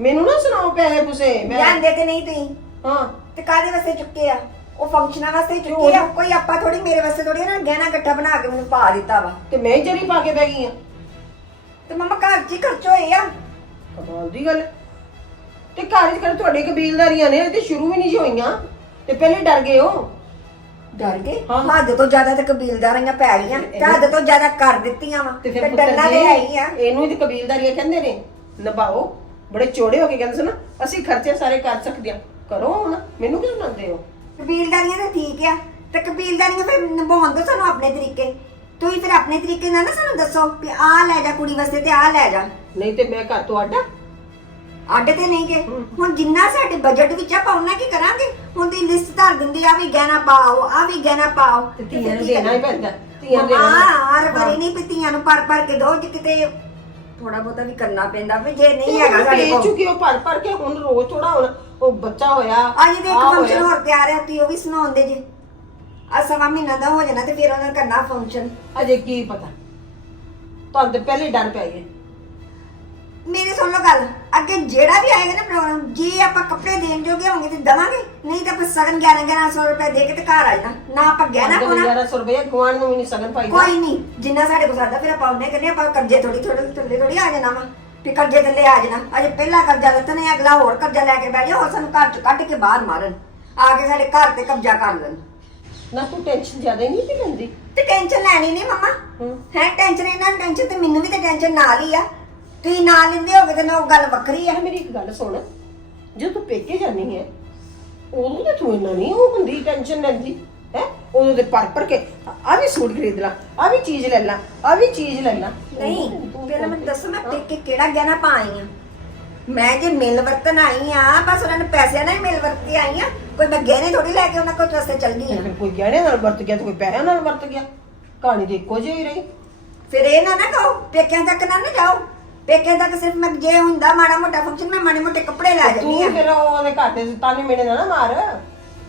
ਮੈਨੂੰ ਨਾ ਸੁਣਾਓ ਪੈਸੇ ਪੁਸੇ ਮੈਂ ਜਾਂਦੇ ਤੇ ਨਹੀਂ ਤੁਸੀਂ। ਹਾਂ। ਤੇ ਕਾਦੇ ਵਾਸਤੇ ਚੁੱਕੇ ਆ? ਉਹ ਫੰਕਸ਼ਨਾਂ ਵਾਸਤੇ ਹੀ ਚੁੱਕੇ ਆ? ਕੋਈ ਆਪਾਂ ਥੋੜੀ ਮੇਰੇ ਵਾਸਤੇ ਥੋੜੀ ਨਾ ਗਹਿਣਾ ਇਕੱਠਾ ਬਣਾ ਕੇ ਮੈਨੂੰ ਪਾ ਦਿੱਤਾ ਵਾ। ਤੇ ਮੈਂ ਹੀ ਜਰੀ ਪਾ ਕੇ ਬਹਿ ਗਈ ਆ ਤੇ ਮਮਾ ਘਰ 'ਚ ਹੀ ਖਰਚ ਹੋਏ ਆ। ਕਮਾਲ ਦੀ ਗੱਲ। ਹੈ। ਤੇ ਘਰ ਕਰ ਤੁਹਾਡੇ ਕਬੀਲਦਾਰੀਆਂ ਨੇ ਤੇ ਸ਼ੁਰੂ ਵੀ ਨਹੀਂ ਸੀ ਹੋਈਆਂ। ਤੇ ਪਹਿਲੇ ਡਰ ਗਏ ਹੋ ਡਰ ਗਏ? ਹਾਂ। ਹੱਦ ਤੋਂ ਜ਼ਿਆਦਾ ਤੇ ਕਬੀਲਦਾਰੀਆਂ ਪੈ ਗਈਆਂ। ਤੇ ਹੱਦ ਤੋਂ ਜ਼ਿਆਦਾ ਕਰ ਦਿੱਤੀਆਂ ਵਾ। ਤੇ ਪੁੱਤਰ ਡਰਨਾ ਜੀ ਤੇ ਹੈ ਹੀ ਆ। ਇਹਨੂੰ ਹੀ ਕਬੀਲਦਾਰੀਆਂ ਕਹਿੰਦੇ ਨੇ ਨਿਭਾਓ। ਬੜੇ ਚੋੜੇ ਹੋ ਕੇ ਕਹਿੰਦੇ ਸੀ ਨਾ ਅਸੀਂ ਖਰਚੇ ਸਾਰੇ ਕਰ ਸਕਦੇ ਆ ਕਰੋ ਹੁਣ ਮੈਨੂੰ ਕਿਉਂ ਸੁਣਾਉਂਦੇ ਹੋ? ਕਬੀਲਦਾਰੀਆਂ ਤਾਂ ਠੀਕ ਆ। ਤੇ ਕਬੀਲਦਾਰੀਆਂ ਫਿਰ ਨਿਭਾਉਣ ਦੋ ਸਾਨੂੰ ਆਪਣੇ ਤਰੀਕੇ। ਤੁਸੀਂ ਫਿਰ ਆਪਣੇ ਤਰੀਕੇ ਨਾਲ ਨਾ ਸਾਨੂੰ ਦੱਸੋ ਵੀ ਆਹ ਲੈ ਜਾ ਕੁੜੀ ਵਾਸਤੇ ਤੇ ਆਹ ਲੈ ਜਾ। ਨਹੀਂ ਤੇ ਮੈਂ ਘਰ ਤੋਂ ਅੱਡਾ ਅੱਡ ਤੇ ਨਹੀਂ ਗਏ ਹੁਣ ਜਿੰਨਾ ਸਾਡੇ ਬਜਟ ਵਿੱਚ ਆਪਾਂ ਉਹਨਾਂ ਕੀ ਕਰਾਂਗੇ? ਹੁਣ ਦੀ ਲਿਸਟ ਧਰ ਦਿੰਦੀ ਆ ਵੀ ਗਹਿਣਾ ਪਾਓ ਆ ਵੀ ਗਹਿਣਾ ਪਾਓ। ਤੇ ਧੀਆਂ ਨੂੰ ਦੇਣਾ ਹੀ? ਪੈਂਦਾ। ਧੀਆਂ ਦੇਣਾ ਹਾਂ ਹਰ ਵਾਰੀ ਨਹੀਂ ਵੀ ਧੀਆਂ ਨੂੰ ਪਰ ਪਰ ਕੇ ਦੋ ਜੇ ਕਿਤੇ ਥੋੜਾ ਬਹੁਤਾ ਵੀ ਕਰਨਾ ਪੈਂਦਾ ਵੀ ਜੇ ਨਹੀਂ ਹੈਗਾ ਸਾਡੇ ਕੋਲ। ਚੁੱਕੀ ਉਹ ਭਰ ਭਰ ਕੇ ਹੁਣ ਰੋਜ਼ ਥੋੜਾ ਹੁਣ ਉਹ ਬੱਚਾ ਹੋਇਆ ਅੱਜ ਦੇ ਇੱਕ ਆਹ ਫੰਕਸ਼ਨ ਹੋਇਆ। ਹੋਰ ਤਿਆਰ ਹੈ ਤੁਸੀਂ ਉਹ ਵੀ ਸੁਣਾਉਂਦੇ ਜੇ। ਆ ਸਵਾ ਮਹੀਨਾ ਦਾ ਹੋ ਜਾਣਾ ਤੇ ਫਿਰ ਉਹਨਾਂ ਨੇ ਕਰਨਾ ਫੰਕਸ਼ਨ ਅਜੇ ਕੀ ਪਤਾ? ਤੁਹਾਨੂੰ ਪਹਿਲੇ ਡਰ ਪੈ ਗਏ ਮੇਰੇ ਸੁਣ ਲਓ ਗੱਲ। ਅੱਗੇ ਜਿਹੜਾ ਵੀ ਆਏਗਾ ਨਾ ਪ੍ਰੋਗਰਾਮ ਜੇ ਆਪਾਂ ਕੱਪੜੇ ਦੇਣ ਜੋਗੇ ਹੋਣਗੇ ਤੇ ਦਵਾਂਗੇ ਨਹੀਂ ਤਾਂ ਆਪਾਂ ਸਗਨ 11 1100 ਰੁਪਏ ਦੇ ਕੇ ਤੇ ਘਰ ਆ ਜਾਣਾ। ਨਾ ਆਪਾਂ ਗਹਿਣਾ ਪਾਉਣਾ 1100 ਰੁਪਏ ਗਵਾਨ ਨੂੰ ਵੀ ਨਹੀਂ ਸਗਨ ਪਾਈਦਾ ਕੋਈ ਨਹੀਂ ਜਿੰਨਾ ਸਾਡੇ ਕੋਲ ਸਰਦਾ ਫਿਰ ਆਪਾਂ ਉਹਨੇ ਕਰਨੇ ਆਪਾਂ ਕਰਜ਼ੇ ਥੋੜੀ ਥੋੜੀ ਥੱਲੇ ਥੋੜੀ ਆ ਜਾਣਾ ਵਾ। ਵੀ ਕਰਜ਼ੇ ਥੱਲੇ ਆ ਜਾਣਾ। ਅਜੇ ਪਹਿਲਾ ਕਰਜ਼ਾ ਲੱਤਾ ਨੇ ਅਗਲਾ ਹੋਰ ਕਰਜ਼ਾ ਲੈ ਕੇ ਬਹਿ ਜਾ ਹੋਰ ਸਾਨੂੰ ਘਰ ਚ ਕੱਢ ਕੇ ਬਾਹਰ ਮਾਰਨ। ਆ ਕੇ ਸਾਡੇ ਘਰ ਤੇ ਕਬਜ਼ਾ ਕਰ ਲੈਣ। ਨਾ ਤੂੰ ਟੈਨਸ਼ਨ ਜ਼ਿਆਦਾ ਨਹੀਂ ਪਈ ਲੈਂਦੀ? ਤੇ ਟੈਨਸ਼ਨ ਲੈਣੀ ਨਹੀਂ ਮਮਾ। ਹੂੰ। ਹੈ ਟੈਨਸ਼ਨ ਇਹਨਾਂ ਨੂੰ ਟੈਨਸ਼ਨ ਤੇ ਮੈਨੂੰ ਵੀ ਤੇ ਟੈਨਸ਼ਨ ਨਾਲ ਹੀ ਆ। ਤੁਸੀਂ ਨਾਲ ਲੈਂਦੇ ਹੋਗੇ ਤੇ ਨਾ ਉਹ ਗੱਲ ਵੱਖਰੀ ਆ। ਯਾਰ ਮੇਰੀ ਇੱਕ ਗੱਲ ਸੁਣ। ਜਦੋਂ ਤੂੰ ਪੇਕੇ ਜਾਨੀ ਹੈ ਉਦੋਂ ਤੇ ਤੂੰ ਇੰਨਾ ਨਹੀਂ ਉਹ ਹੁੰਦੀ ਟੈਨਸ਼ਨ ਲੈਂਦੀ ਹੈ? ਉਦੋਂ ਤੇ ਪਰ ਪਰ ਕੇ ਆ ਵੀ ਸੂਟ ਖਰੀਦ ਲਾ ਆ ਵੀ ਚੀਜ਼ ਲੈ ਲਾ ਆ ਵੀ ਚੀਜ਼ ਲੈ ਲਾ। ਨਹੀਂ ਪਹਿਲਾਂ ਮੈਨੂੰ ਦੱਸੋ ਮੈਂ ਪੇਕੇ ਕਿਹੜਾ ਗਹਿਣਾ ਪਾ ਆਈ ਆ? ਮੈਂ ਜੇ ਮਿਲ ਵਰਤਨ ਆਈ ਆ ਬਸ ਉਹਨਾਂ ਨੇ ਪੈਸਿਆਂ ਨਾਲ ਹੀ ਮਿਲ ਵਰਤ ਆਈ ਆ। ਕੋਈ ਮੈਂ ਗਹਿਣੇ ਥੋੜੀ ਲੈ ਕੇ ਉਹਨਾਂ ਕੋਲ ਰਸਤੇ ਚੱਲ ਗਈ ਆ। ਫਿਰ ਕੋਈ ਗਹਿਣੇ ਨਾਲ ਵਰਤ ਗਿਆ ਤੇ ਕੋਈ ਪੈਸਿਆਂ ਨਾਲ ਵਰਤ ਗਿਆ। ਕਹਾਣੀ ਤੇ ਇੱਕੋ ਜਿਹੀ ਰਹੀ। ਫਿਰ ਇਹ ਨਾ ਨਾ ਕਹੋ ਪੇਕਿਆਂ ਤੱਕ ਨਾ ਨਾ ਜਾਓ। ਪੇਕਿਆਂ ਤੱਕ ਸਿਰਫ ਮੈਂ ਜੇ ਹੁੰਦਾ ਮਾੜਾ ਮੋਟਾ ਫੰਕਸ਼ਨ ਮੈਂ ਮਾੜੇ ਮੋਟੇ ਕੱਪੜੇ ਲੈ ਜਾਂਦੀ ਤੂੰ ਆ ਫਿਰ ਉਹਦੇ ਘਰ ਦੇ ਤਾਨੇ ਮੇੜੇ ਨਾ ਨਾ ਮਾਰ।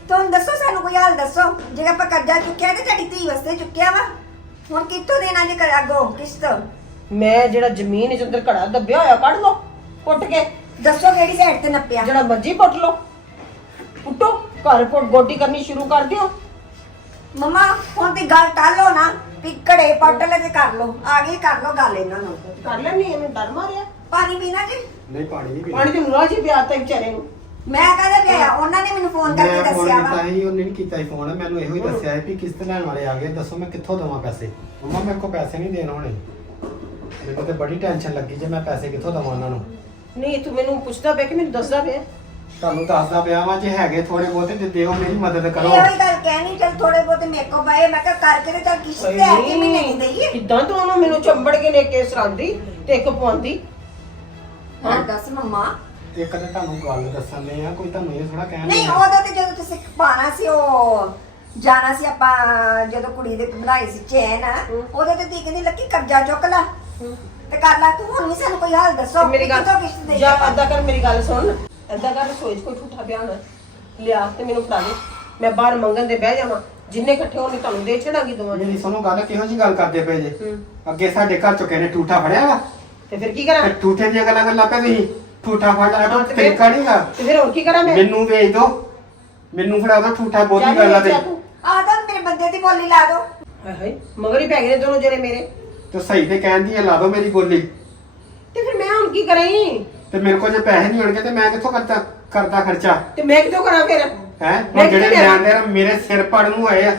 ਤੁਹਾਨੂੰ ਦੱਸੋ ਸਾਨੂੰ ਕੋਈ ਹਾਲ ਦੱਸੋ। ਜੇ ਆਪਾਂ ਕਰਜ਼ਾ ਚੁੱਕਿਆ ਤੇ ਤੁਹਾਡੀ ਧੀ ਵਾਸਤੇ ਚੁੱਕਿਆ ਵਾ। ਹੁਣ ਕਿੱਥੋਂ ਦੇਣਾ ਜੇ ਕਰ ਅੱਗੋਂ ਕਿਸ਼ਤ? ਮੈਂ ਜਿਹੜਾ ਜ਼ਮੀਨ ਚ ਅੰਦਰ ਘੜਾ ਦੱਬਿਆ ਹੋਇਆ ਕੱਢ ਲੋ ਪੁੱਟ ਕੇ। ਦੱਸੋ ਕਿਹੜੀ ਸਾਈਡ ਤੇ ਨੱਪਿਆ? ਜਿਹੜਾ ਮਰਜ਼ੀ ਪੁੱਟ ਲੋ ਪੁੱਟੋ ਘਰ ਪੁੱਟ ਗੋਡੀ ਕਰਨੀ ਸ਼ੁਰੂ ਕਰ ਦਿਓ। ਮਮਾ ਹੁਣ ਤੇ ਗੱਲ ਟਾਲੋ ਨਾ। ਵੀ ਘੜੇ ਪੱਟ ਲੈ ਕੇ ਕਰ ਲੋ ਆ ਗਈ ਕਰ ਲੋ ਗੱਲ ਇਹਨਾਂ ਨੂੰ ਕਰ ਲੈਣੀ ਇਹਨੂੰ ਡਰ ਮਾਰਿਆ? ਪਾਣੀ ਪੀਣਾ ਜੀ? ਨਹੀਂ ਪਾਣੀ ਨਹੀਂ ਪੀਣਾ। ਪਾਣੀ ਤੇ ਨੂਰਾ ਜੀ ਪਿਆ ਤਾ ਵਿਚਾਰੇ ਨੂੰ। ਮੈਂ ਕਹਦਾ ਪਿਆ ਉਹਨਾਂ ਨੇ ਮੈਨੂੰ ਫੋਨ ਕਰਕੇ ਮੈਂ ਫੋਨ ਦੱਸਿਆ ਕੀਤਾ ਵਾ ਸੀ ਉਹਨੇ ਨਹੀਂ ਕੀਤਾ ਸੀ ਫੋਨ ਮੈਨੂੰ ਇਹੋ ਹੀ ਦੱਸਿਆ ਸੀ ਵੀ ਕਿਸ਼ਤ ਲੈਣ ਵਾਲੇ ਆ ਗਏ ਦੱਸੋ ਮੈਂ ਕਿੱਥੋਂ ਦੇਵਾਂ ਪੈਸੇ? ਮੰਮਾ ਮੇਰੇ ਕੋਲ ਪੈਸੇ ਨਹੀਂ ਦੇਣ ਹੋਣੇ। ਮੈਨੂੰ ਤੇ ਬੜੀ ਟੈਨਸ਼ਨ ਲੱਗੀ ਜੇ ਮੈਂ ਪੈਸੇ ਕਿੱਥੋਂ ਦੇਵਾਂ ਉਹਨਾਂ ਨੂੰ। ਨਹੀਂ ਤੂੰ ਮੈਨੂੰ ਪੁੱਛਦਾ ਪਿਆ ਕਿ ਮੈਨੂੰ ਦੱਸਦਾ ਪਿਆ? ਤੁਹਾਨੂੰ ਦੱਸਦਾ ਪਿਆ ਵਾਂ ਜੇ ਹੈਗੇ ਥੋੜੇ ਬਹੁਤੇ ਤੇ ਦਿਓ ਮੇਰੀ ਮਦਦ ਕਰੋ। ਇਹੋ ਹੀ ਗੱਲ ਕਹਿਣੀ ਚਲ ਥੋੜੇ ਬਹੁਤੇ ਮੇਰੇ ਕੋ ਪਏ ਮੈਂ ਕਿਹਾ ਕਰਕੇ ਤੇ ਚਲ ਕਿਸ਼ਤ ਤੇ ਆ ਕੇ ਮਹੀਨੇ ਦੀ ਦਈਏ? ਕਿਦਾਂ ਤੂੰ ਉਹਨੂੰ ਮੈਨੂੰ ਚੰਬੜ ਕੇ ਨੇ ਕੇ ਸਰਾਂਦੀ ਤੇ ਇੱਕ ਪਵਾਉਂਦੀ ਹਾਂ ਦੱਸ ਮੰਮਾ। ਇੱਕ ਤਾਂ ਤੁਹਾਨੂੰ ਗੱਲ ਦੱਸਣ ਦੇ ਆ ਕੋਈ ਤੁਹਾਨੂੰ ਇਹ ਥੋੜਾ ਕਹਿਣ ਨਹੀਂ। ਉਦੋਂ ਤੇ ਜਦੋਂ ਤੁਸੀਂ ਪਾਣਾ ਸੀ ਉਹ ਜਾਣਾ ਸੀ ਆਪਾਂ ਜਦੋਂ ਕੁੜੀ ਦੇ ਬਣਾਈ ਸੀ ਚੈਨ ਉਦੋਂ ਤੇ ਤੀ ਕਹਿੰਦੀ ਲੱਕੀ ਕਰਜ਼ਾ ਚੁੱਕ ਲੈ। ਤੇ ਕਰ ਲੈ ਤੂੰ ਹੁਣ ਵੀ ਸਾਨੂੰ ਕੋਈ ਹਾਲ ਦੱਸੋ ਮੇਰੀ ਗੱਲ ਕਿਸ਼ਤ ਦੇ ਜਾ ਅੱਦਾ ਕਰ ਮੇਰੀ ਗੱਲ ਸੁਣ। ਅੱਦਾ ਕਰ ਰਸੋਈ 'ਚ ਕੋਈ ਠੂਠਾ ਪਿਆ ਹੋਣਾ ਲਿਆ ਤੇ ਮੈਨੂੰ ਫੜਾ ਦੇ। ਮੈਂ ਬਾਹਰ ਮੰਗਣ ਦੇ ਬਹਿ ਜਾਵਾਂ। ਜਿੰਨੇ ਇਕੱਠੇ ਹੋਣੇ ਤੁਹਾਨੂੰ ਦੇ ਛੜਾਂਗੀ ਦੋਵਾਂ ਨੂੰ। ਮੇਰੀ ਸੁਣੋ ਗੱਲ ਕਿਹੋ ਜੀ ਗੱਲ ਕਰਦੇ ਪਏ ਜੇ? ਅੱਗੇ ਸਾਡੇ ਘਰ ਚੋਂ ਨੇ ਠੂਠਾ ਫੜਿਆ ਵਾ? ਤੇ ਫਿਰ ਕੀ ਕਰਾਂ? ਤੇ ਠੂਠੇ ਦੀਆਂ ਗੱਲਾਂ ਪਏ ਤੁਸੀਂ। ਠੂਠਾ ਫੜ ਹਾਂ, ਕੋਈ ਤੇ ਫਿਰ- ਤਰੀਕਾ ਨਹੀਂ ਆ। ਤੇ ਫਿਰ ਹੋਰ ਕੀ ਕਰਾਂ ਮੈਂ? ਮੈਨੂੰ ਵੇਚ ਦੋ। ਮੈਨੂੰ ਫੜਾ ਦੋ ਠੂਠਾ ਬਹੁਤੀ ਗੱਲ ਆ ਤੇ। ਜਾ ਤੂੰ। ਆ ਤਾਂ ਮੇਰੇ ਬੰਦੇ ਦੀ ਬੋਲੀ ਲਾ ਦੋ। ਹਾਏ ਹਾਏ ਮਗਰ ਹੀ ਪੈ ਗਏ ਨੇ ਦੋਨੋਂ ਜਿਹੜੇ ਮੇਰੇ। ਤੇ ਸਹੀ ਤੇ ਕਹਿੰਦੀ ਆ ਲਾ ਦੋ ਮੇਰੀ ਬੋਲੀ। ਤੇ ਫਿਰ ਮੈਂ ਹੁਣ ਕੀ ਕਰਾਂ ਈ? ਤੇ ਮੇਰੇ ਕੋਲ ਜੇ ਪੈਸੇ ਨਹੀਂ ਹੋਣਗੇ ਤੇ ਮੈਂ ਕਿੱਥੋਂ ਕਰਦਾ ਕਰਦਾ ਖਰਚਾ? ਤੇ ਮੈਂ ਕਿਦੋਂ ਕਰਾਂ ਫਿਰ? ਹੈ? ਮੈਂ ਜਿਹੜੇ ਕਿੱਥੇ ਲਿਆਵਾਂ? ਮੇਰੇ ਸਿਰ ਪੜ ਨੂੰ ਆਏ ਆ।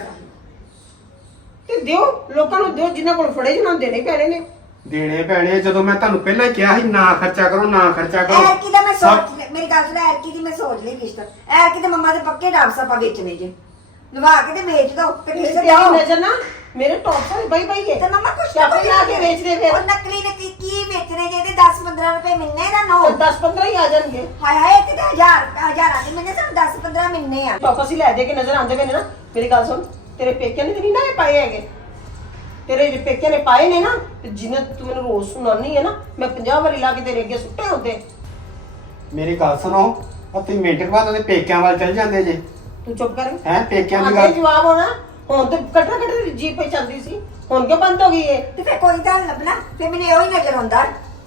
ਤੇ ਦਿਓ ਲੋਕਾਂ ਨੂੰ ਦਿਓ ਜਿਨ੍ਹਾਂ ਕੋਲ ਫੜੇ ਜਿਹਨਾਂ ਨੂੰ ਦੇਣੇ ਪੈਣੇ ਨੇ। ਦੇਣੇ ਪੈਣੇ ਜਦੋਂ ਮੈਂ ਤੁਹਾਨੂੰ ਪਹਿਲਾਂ ਹੀ ਕਿਹਾ ਸੀ ਨਾ ਖਰਚਾ ਕਰੋ ਨਾ ਖਰਚਾ ਕਰੋ। ਐਰਕੀ ਦਾ ਮੈਂ ਸੋਚ ਮੇਰੀ ਗੱਲ ਸੁਣ ਐਰਕੀ ਦੀ ਮੈਂ ਸੋਚ ਲਈ ਕਿਸ਼ਤ। ਐਰਕੀ ਤੇ ਮੰਮਾ ਦੇ ਪੱਕੇ ਡਾਬਸ ਆਪਾਂ ਵੇਚਣੇ ਜੇ। ਲਵਾ ਕੇ ਤੇ ਵੇਚ ਦੋ ਤੇ ਕਿਸ਼ਤ ਤੇ ਦਿਓ। ਨਜ਼ਰ ਨਾ ਮੇਰੇ ਟੌਪ ਸਾਰੇ ਬਈ ਬਈ ਹੈ। ਤੇ ਮੰਮਾ ਕੁਛ ਤੇ ਆਪੇ ਲਾ ਕੇ ਵੇਚਦੇ ਫਿਰ। ਉਹ ਨਕਲੀ ਨੇ ਕੀ ਕੀ ਵੇਚਣੇ ਜੇ? ਇਹਦੇ 10 15 ਰੁਪਏ ਮਿਲਨੇ ਦਾ ਨੋ 10 15 ਹੀ ਆ ਜਾਣਗੇ। ਹਾਏ ਹਾਏ ਤੇ ਹਜ਼ਾਰ ਹਜ਼ਾਰਾਂ ਦੀ ਮਿਲਨੇ ਸਾਨੂੰ 10 15 ਮਿਲਨੇ ਆ। ਟੌਪ ਅਸੀਂ ਲੈ ਦੇ ਕੇ ਨਜ਼ਰ ਆਉਂਦੇ ਪਏ ਨੇ ਨਾ। ਮੇਰੀ ਗੱਲ ਸੁਣ ਤੇਰੇ ਪੇਕਿਆਂ ਨੇ ਤੇ ਨਹੀਂ ਨਾ ਇਹ ਪਾਏ ਹੈਗੇ। ਤੇਰੇ ਜੇ ਪੇਕਿਆਂ ਨੇ ਪਾਏ ਨੇ ਨਾ ਤੇ ਜਿੰਨਾ ਤੂੰ ਮੈਨੂੰ ਰੋਜ਼ ਸੁਣਾਉਣੀ ਹੈ ਨਾ ਮੈਂ 50 ਵਾਰੀ ਲਾ ਕੇ ਤੇਰੇ ਅੱਗੇ ਸੁੱਟੇ ਹੁੰਦੇ। ਮੇਰੀ ਗੱਲ ਸੁਣੋ ਉਹ ਤੁਸੀਂ ਮਿੰਟ ਕੁ ਬਾਅਦ ਉਹਦੇ ਪੇਕਿਆਂ ਵੱਲ ਚਲ ਜਾਂਦੇ ਜੇ। ਤੂੰ ਚੁੱਪ ਕਰ। ਹੈ ਪੇਕਿਆਂ ਦੀ ਆਂਦੇ ਗੱਲ ਜਵਾਬ ਹੋਣਾ। ਹੁਣ ਤੇ ਕਟਰ ਕਟਰ ਜੀ ਪਈ ਚੱਲਦੀ ਸੀ। ਹੁਣ ਕਿਉਂ ਬੰਦ ਹੋ ਗਈ ਏ ਤੇ ਫਿਰ ਕੋਈ ਤਾਂ ਲੱਭਣਾ ਫਿਰ ਮੈਨੂੰ ਇਹੋ ਹੀ ਨਜ਼ਰ ਆਉਂਦਾ।